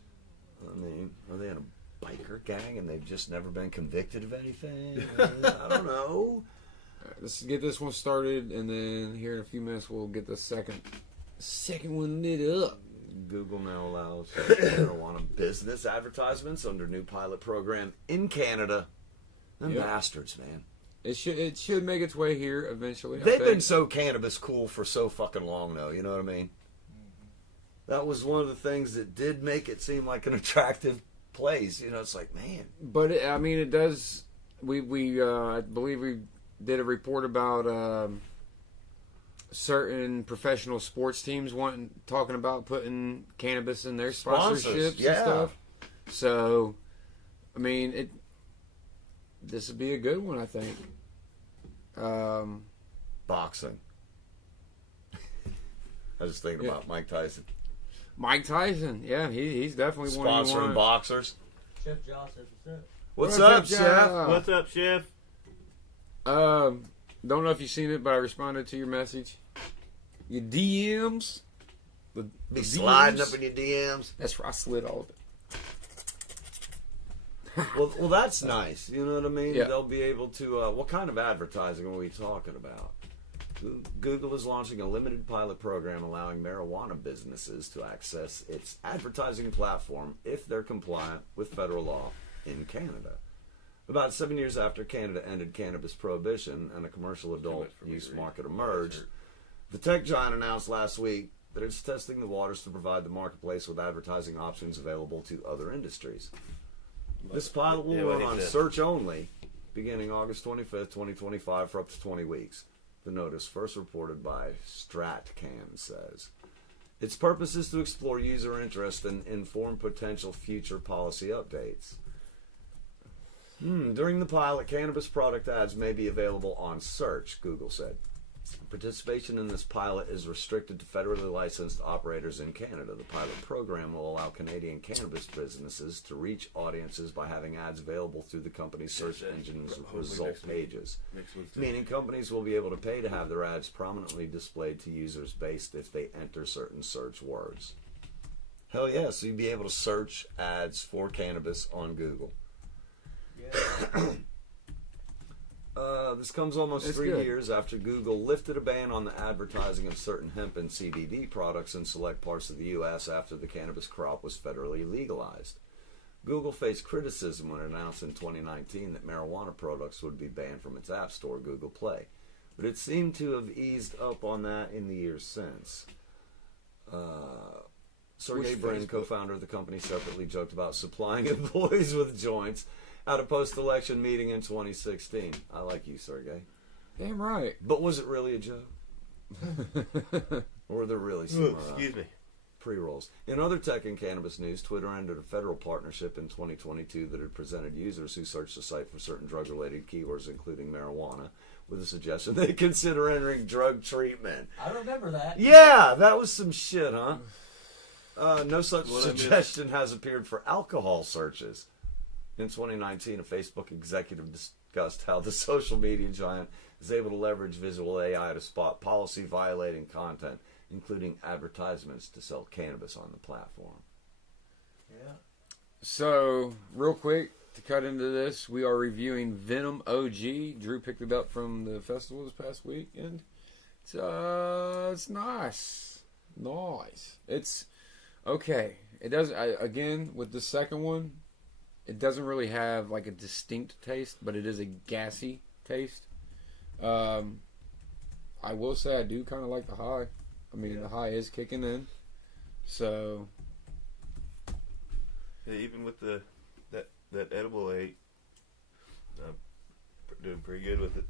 I mean, are they in a biker gang and they've just never been convicted of anything? I don't know. Let's get this one started, and then here in a few minutes we'll get the second one lit up. Google now allows marijuana business advertisements under new pilot program in Canada. Them Yep. bastards, man. It should make its way here eventually. I They've think. been so cannabis cool for so fucking long, though. You know what I mean? That was one of the things that did make it seem like an attractive place. You know, it's like, man, But I mean, it does. We I believe we did a report about certain professional sports teams talking about putting cannabis in their Sponsors, sponsorships yeah. and stuff. So, I mean, this would be a good one, I think. boxing. I was thinking Yeah. about Mike Tyson Mike Tyson, yeah, he's definitely one you sponsoring want. boxers. Chef Josh says what's up. What's up, Jeff? Chef? What's up, Chef? Don't know if you've seen it, but I responded to your message. Your DMs. The Be DMs. sliding up in your DMs. That's where I slid all of it. Well, that's nice. You know what I mean? Yeah. They'll be able to. What kind of advertising are we talking about? Google is launching a limited pilot program allowing marijuana businesses to access its advertising platform if they're compliant with federal law in Canada. About 7 years after Canada ended cannabis prohibition and a commercial adult use market emerged, the tech giant announced last week that it's testing the waters to provide the marketplace with advertising options available to other industries. This pilot will Yeah, what run he on said. search only beginning August 25th, 2025 for up to 20 weeks. The notice, first reported by StratCan, says. Its purpose is to explore user interest and inform potential future policy updates. During the pilot, cannabis product ads may be available on search, Google said. Participation in this pilot is restricted to federally licensed operators in Canada. The pilot program will allow Canadian cannabis businesses to reach audiences by having ads available through the company's search engine's result pages. Meaning companies will be able to pay to have their ads prominently displayed to users based if they enter certain search words. Hell yeah, so you'd be able to search ads for cannabis on Google. Yeah. This comes almost It's 3 good. years after Google lifted a ban on the advertising of certain hemp and CBD products in select parts of the U.S. after the cannabis crop was federally legalized. Google faced criticism when it announced in 2019 that marijuana products would be banned from its app store, Google Play. But it seemed to have eased up on that in the years since. Sergey Which Brin, Facebook? co-founder of the company, separately joked about supplying employees with joints at a post-election meeting in 2016. I like you, Sergey. Damn right. But was it really a joke? Or were there really some Excuse me. pre-rolls? In other tech and cannabis news, Twitter ended a federal partnership in 2022 that had presented users who searched the site for certain drug-related keywords, including marijuana, with a suggestion they consider entering drug treatment. I remember that. Yeah, that was some shit, huh? No such What I missed? suggestion has appeared for alcohol searches. In 2019, a Facebook executive discussed how the social media giant is able to leverage visual AI to spot policy-violating content, including advertisements to sell cannabis on the platform. Yeah. So, real quick, to cut into this, we are reviewing Venom OG. Drew picked it up from the festival this past weekend. It's nice. Nice. It's okay. It does, again, with the second one, it doesn't really have like a distinct taste, but it is a gassy taste. I will say I do kind of like the high. I mean, the high is kicking in. So, Yeah, even with that edible I ate, I'm doing pretty good with it.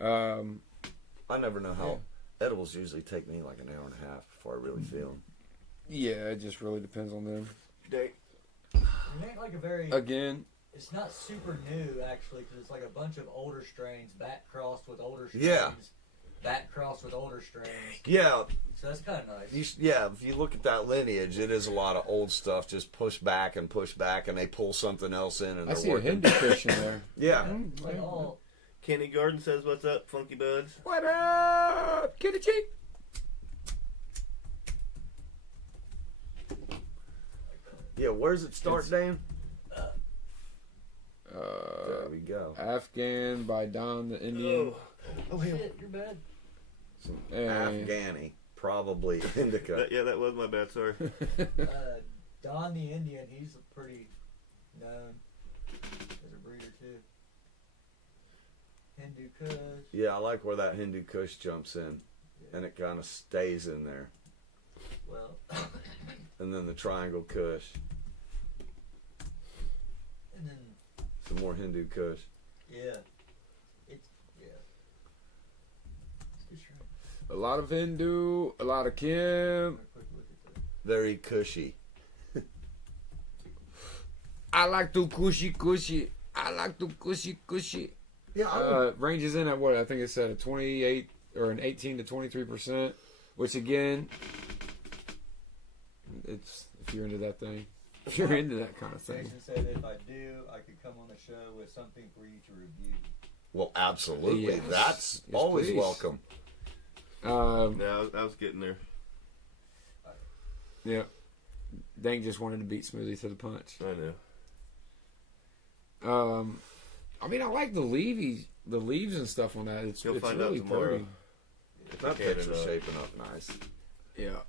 I never know how edibles usually take me like an hour and a half before I really feel them. yeah, it just really depends on them. It ain't like a very. Again, It's not super new actually, because it's like a bunch of older strains back crossed with older strains. Yeah. Back crossed with older strains. Yeah, So that's kind of nice. if you look at that lineage, it is a lot of old stuff just pushed back, and they pull something else in, and I they're see a working. Hindu Kush in there. Yeah. Like all. Kenny Garden says, "What's up, Funky Buds?" What up, Kitty Cheek? Yeah, where's it start, Dan? There Uh, we go. Afghan by Don the Indian. Oh shit, you're bad. Hey. Afghani, probably indica. That was my bad. Sorry. Don the Indian, he's pretty known as a breeder too. Hindu Kush. Yeah, I like where that Hindu Kush jumps in, and it kind of stays in there. Well, And then the Triangle Kush, and then some more Hindu Kush. yeah, it's good strain. A lot of Hindu, a lot of Kim. A quick look at that. Very cushy. I like to cushy. I like to cushy. Yeah, Ranges in at what? I think it said a 28 or an 18 to 23%, which again, it's if you're into that thing. If you're into that kind of thing. Jason said if I do, I could come on the show with something for you to review. well, absolutely. Yes. That's Yes, always please. welcome. Yeah, I was getting there. Yeah. Dang just wanted to beat Smoothie to the punch. I know. I mean, I like the leaves and stuff on that. It's You'll it's find really out tomorrow. pretty. That Okay, picture's then, shaping up nice. Yeah.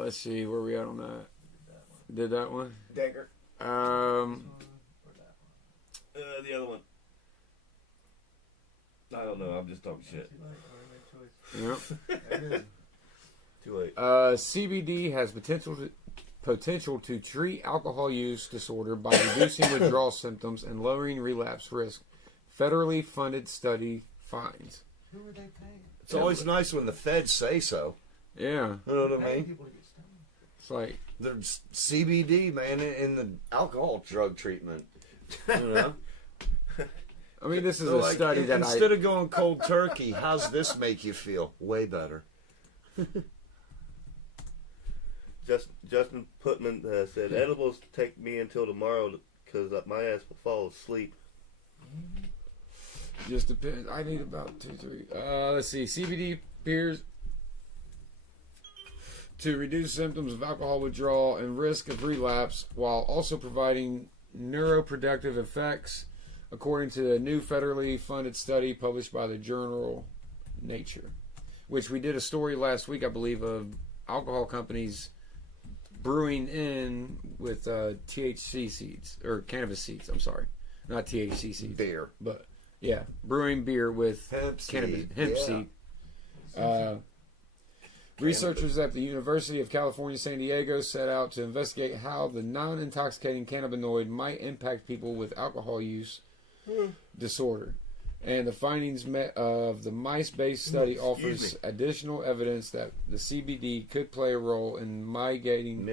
Let's see where we at on that. Did that one? Dagger. Or that one. The other one. I don't know. I'm just talking shit. Too late. Already made a choice. Yep. There it is. Too late. CBD has potential to treat alcohol use disorder by reducing withdrawal symptoms and lowering relapse risk. Federally funded study finds. Who were they paying? It's always nice when the feds say so. Yeah, You know what I Paying mean? people to get stoned. it's like There's CBD, man, in the alcohol drug treatment. You know? I mean, this is So, a like, study that instead of going cold turkey, how's this make you feel? Way better. Justin Putman said edibles take me until tomorrow because my ass will fall asleep. just depends. I need about 2, 3. Let's see. CBD appears to reduce symptoms of alcohol withdrawal and risk of relapse, while also providing neuroproductive effects according to a new federally funded study published by the journal Nature, which we did a story last week, I believe, of alcohol companies brewing in with THC seeds, or cannabis seeds, I'm sorry. Not THC seeds. Beer. But, yeah, brewing beer with Hemp cannabis, seed. hemp Yeah. seed. Researchers at the University of California, San Diego set out to investigate how the non-intoxicating cannabinoid might impact people with alcohol use disorder. And the findings of the mice-based study offers additional evidence that the CBD could play a role in mitigating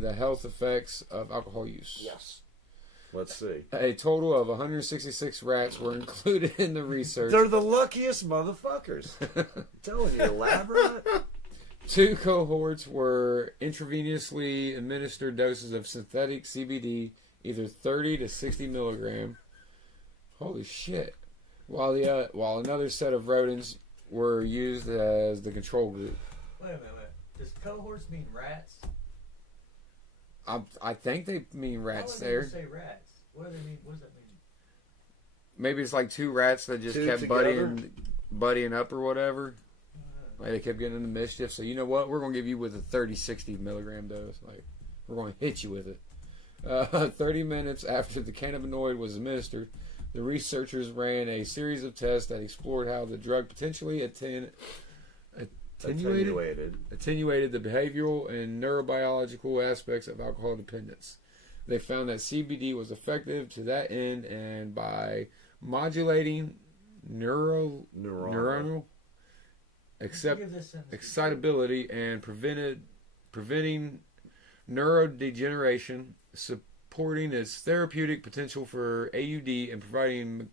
the health effects of alcohol use. Yes. Let's see. A total of 166 rats were included in the research. They're the luckiest motherfuckers. I'm telling you, elaborate. 2 cohorts were intravenously administered doses of synthetic CBD, either 30 to 60 milligram. Holy shit! While another set of rodents were used as the control group. Wait a minute. Does cohorts mean rats? I think they mean rats Why would there. they say rats? What do they mean? What does that mean? Maybe it's like 2 rats that just Two kept together? buddying up or whatever. Like they kept getting into mischief. So you know what? We're gonna give you with a 30-60 milligram dose. Like we're gonna hit you with it. 30 minutes after the cannabinoid was administered, the researchers ran a series of tests that explored how the drug potentially attenuated the behavioral and neurobiological aspects of alcohol dependence. They found that CBD was effective to that end, and by modulating neuronal Give this sentence- excitability and preventing neurodegeneration, supporting its therapeutic potential for AUD, and providing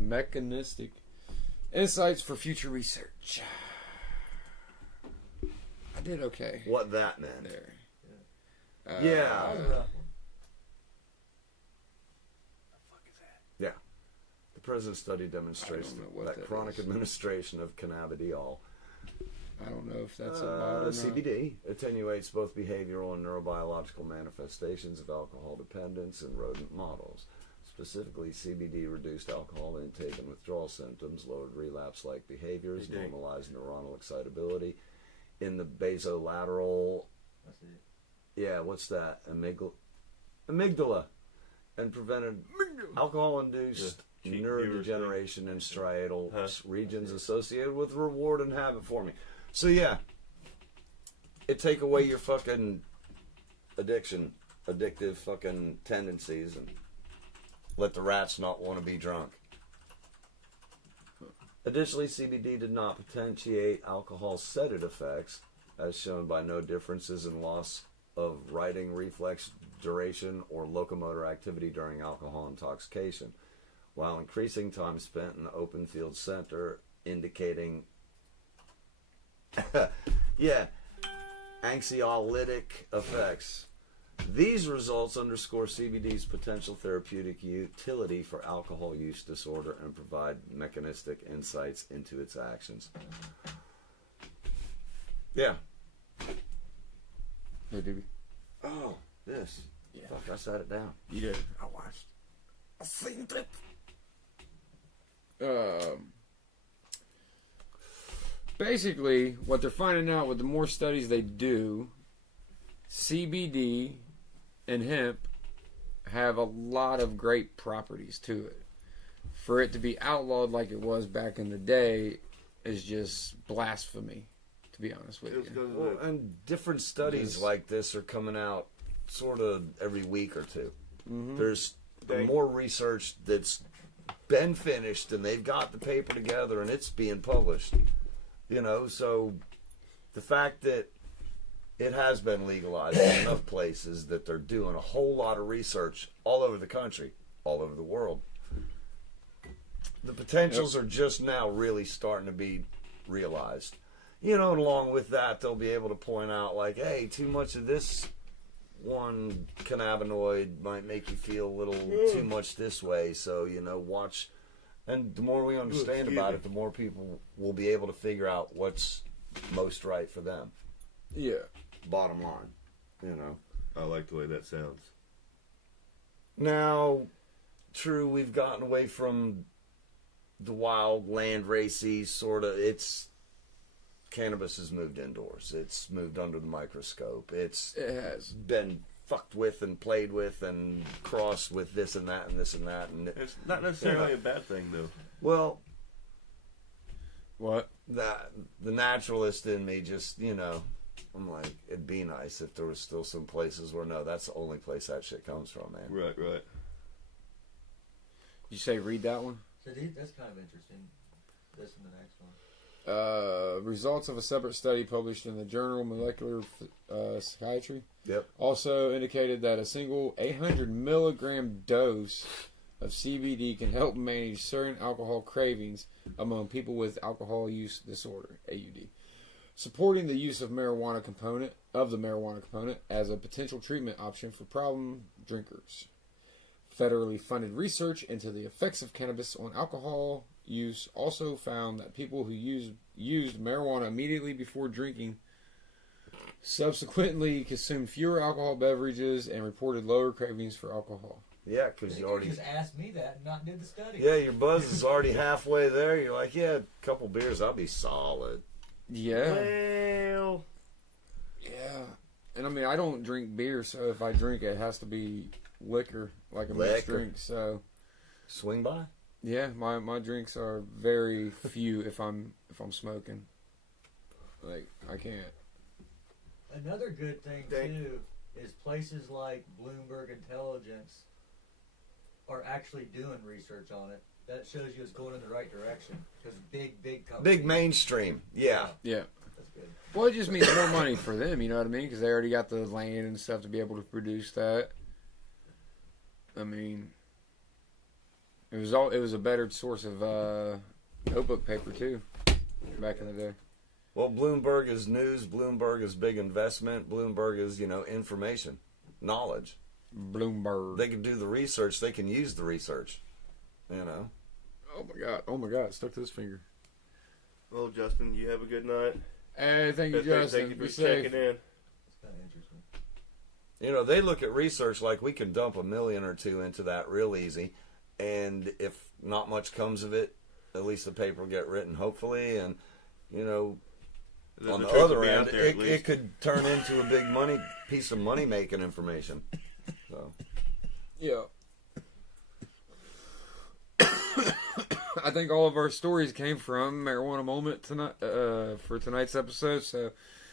mechanistic insights for future research. I did okay. What that meant. There. Yeah. That was a rough one. Yeah. The present study demonstrates I don't know what that that chronic is. administration of cannabidiol, I don't know if that's a bot or not. CBD, attenuates both behavioral and neurobiological manifestations of alcohol dependence in rodent models. Specifically, CBD reduced alcohol intake and withdrawal symptoms, lowered relapse-like behaviors, Hey, Dave. normalized neuronal excitability in the basolateral. That's it. Yeah, what's that? Amygdala, and prevented alcohol-induced Yeah, cheap neurodegeneration in striatal Huh? regions associated with reward and habit forming. So yeah, it take away your fucking addictive fucking tendencies, and let the rats not want to be drunk. Additionally, CBD did not potentiate alcohol sedative effects, as shown by no differences in loss of writing reflex duration or locomotor activity during alcohol intoxication, while increasing time spent in the open field center, indicating anxiolytic effects. These results underscore CBD's potential therapeutic utility for alcohol use disorder and provide mechanistic insights into its actions. Yeah. Hey, dude. Oh, this. Yeah. Fuck, I sat it down. You did. I watched. I seen it. Basically, what they're finding out with the more studies they do, CBD and hemp have a lot of great properties to it. For it to be outlawed like it was back in the day is just blasphemy, to be honest with It was you. 'cause of Well, the- and different studies Yes. like this are coming out sort of every week or two. Mhm. There's They- more research that's been finished, and they've got the paper together, and it's being published. You know, so the fact that it has been legalized in enough places that they're doing a whole lot of research all over the country, all over the world. The potentials are just now really starting to be realized. You know, and along with that, they'll be able to point out, like, hey, too much of this one cannabinoid might make you feel a little too much this way. So, you know, watch. And the more we understand Excuse about me. it, the more people will be able to figure out what's most right for them. Yeah. Bottom line, you know. I like the way that sounds. Now, true, we've gotten away from the wild land racy sort of. Cannabis has moved indoors. It's moved under the microscope. It has. Been fucked with and played with and crossed with this and that and this and that. And It's not necessarily a bad thing, though. well, What? the naturalist in me just, I'm like, it'd be nice if there was still some places where, no, that's the only place that shit comes from, man. Right. You say read that one? So that's kind of interesting. This and the next one. Results of a separate study published in the journal Molecular Psychiatry Yep. also indicated that a single 800 milligram dose of CBD can help manage certain alcohol cravings among people with alcohol use disorder (AUD), supporting the use of the marijuana component as a potential treatment option for problem drinkers. Federally funded research into the effects of cannabis on alcohol use also found that people who used marijuana immediately before drinking subsequently consumed fewer alcohol beverages and reported lower cravings for alcohol. Yeah, because you already. just asked me that and not did the study. Yeah, your buzz is already halfway there. You're like, yeah, a couple beers, I'll be solid. Yeah. Well, Yeah. And I mean, I don't drink beer, so if I drink it, has to be liquor, like a mixed Liquor. drink. So, Swing by. yeah, my drinks are very few if I'm smoking. Like, I can't. Another good thing too is places like Bloomberg Intelligence are actually doing research on it. That shows you it's going in the right direction because big companies. Big mainstream. Yeah. Yeah. That's good. Well, it just means more money for them, you know what I mean? Because they already got the land and stuff to be able to produce that. I mean, it was a better source of notebook paper too, back in the day. Well, Bloomberg is news. Bloomberg is big investment. Bloomberg is, information, knowledge. Bloomberg. They can do the research. They can use the research. Oh my God! Stuck to his finger. well, Justin, you have a good night. Hey, thank you, Justin. Thank you Be for safe. checking in. It's kind of interesting. They look at research like we can dump $1 million or $2 million into that real easy, and if not much comes of it, at least the paper will get written, hopefully, and on the truth other will be out end, there at it least. could turn into a big piece of money making information. So Yeah. I think all of our stories came from Marijuana Moment tonight for tonight's episode. So,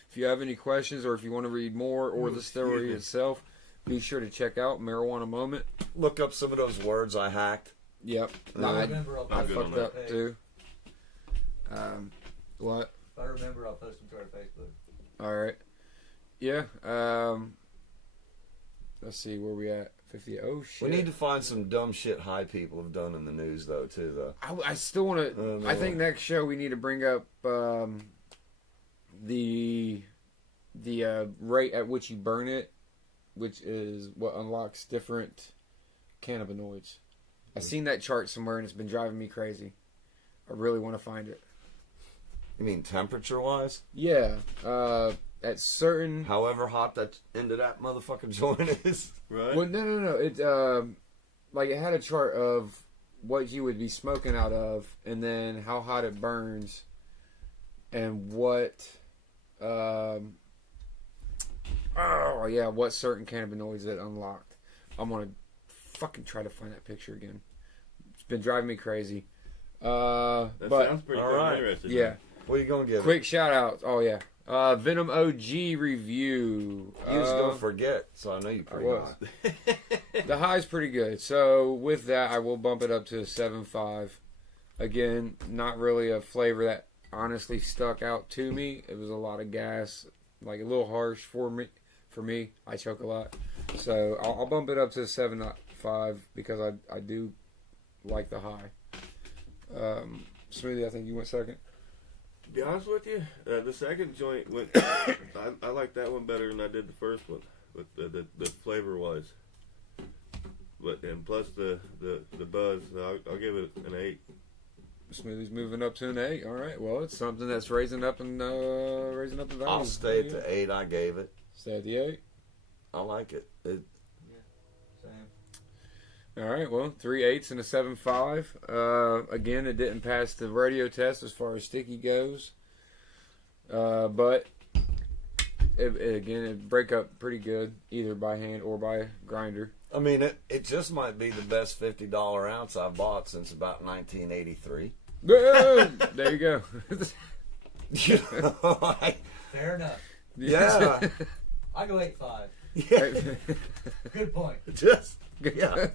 if you have any questions or if you want to read more or the story itself, be sure to check out Marijuana Moment. look up some of those words I hacked. Yep. If I remember, I'll I post them fucked to our up page. too. What? If I remember, I'll post them to our Facebook. All right. Yeah. Let's see where we at. 50. Oh shit. We need to find some dumb shit high people have done in the news though too though. I still want to. I think next show we need to bring up the rate at which you burn it, which is what unlocks different cannabinoids. I've seen that chart somewhere and it's been driving me crazy. I really want to find it. You mean temperature wise? Yeah. At certain. However hot that end of that motherfucking joint is. Right? Well, no. It like it had a chart of what you would be smoking out of, and then how hot it burns, and what, what certain cannabinoids it unlocked. I'm gonna fucking try to find that picture again. It's been driving me crazy. That But sounds pretty all good. right. Interesting. yeah, What are you gonna give? quick shout out. Oh yeah, Venom OG review. You was gonna forget, so I know you I pretty was. hot. The high's pretty good. So with that, I will bump it up to a 7.5. Again, not really a flavor that honestly stuck out to me. It was a lot of gas, like a little harsh for me. I choke a lot, so I'll bump it up to a 7.5 because I do like the high. Smoothie, I think you went second. To be honest with you, the second joint went. I like that one better than I did the first one, with the flavor wise. But and plus the buzz, I'll give it an 8. Smoothie's moving up to an 8. All right, well, it's something that's raising up in value. I'll stay at the 8 I gave it. Stay at the 8. I like it. Same. All right, well, 3 8s and a 7.5. Again, it didn't pass the radio test as far as sticky goes. But it break up pretty good, either by hand or by grinder. I mean, it just might be the best $50 ounce I've bought since about 1983. Boom! There you go. You know, Fair enough. yeah, I go 8.5. yeah, Good point. just yeah,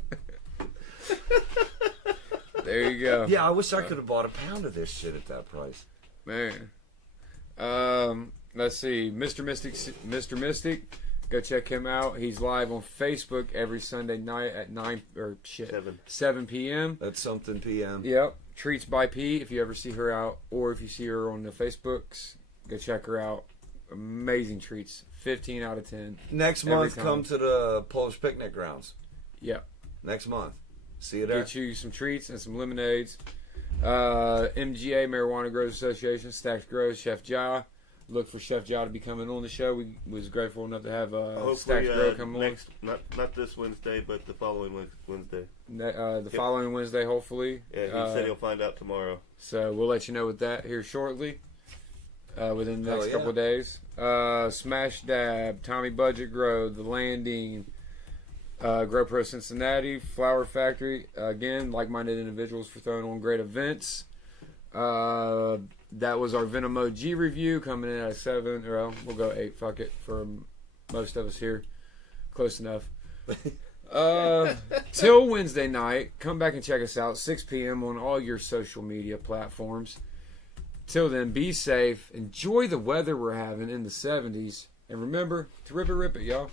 There you go. yeah. I wish I could have bought a pound of this shit at that price. Man. Let's see. Mr. Mystic. Go check him out. He's live on Facebook every Sunday night at 7 p.m. That's something p.m. Yep. Treats by P. If you ever see her out, or if you see her on the Facebooks, go check her out. Amazing treats. 15 out of 10. Next Every month, time. come to the Polish Picnic Grounds. Yep. Next month. See you there. Get you some treats and some lemonades. MGA, Marijuana Growers Association, Stacks Grows, Chef Ja. Look for Chef Ja to be coming on the show. We was grateful enough to have Hopefully, Stacks Grow come next, not this Wednesday, but the following Wednesday. on. The following Wednesday, hopefully. Yeah, he said he'll find out tomorrow. So we'll let you know with that here shortly. Within the next Hell yeah. couple of days. Smash Dab, Tommy Budget Grow, The Landing, Grow Pro Cincinnati, Flower Factory. Again, like-minded individuals for throwing on great events. That was our Venom OG review coming in at 7. Well, we'll go 8. Fuck it for most of us here. Close enough. Till Wednesday night, come back and check us out. 6 p.m. on all your social media platforms. Till then, be safe. Enjoy the weather we're having in the 70s. And remember to rip it, y'all.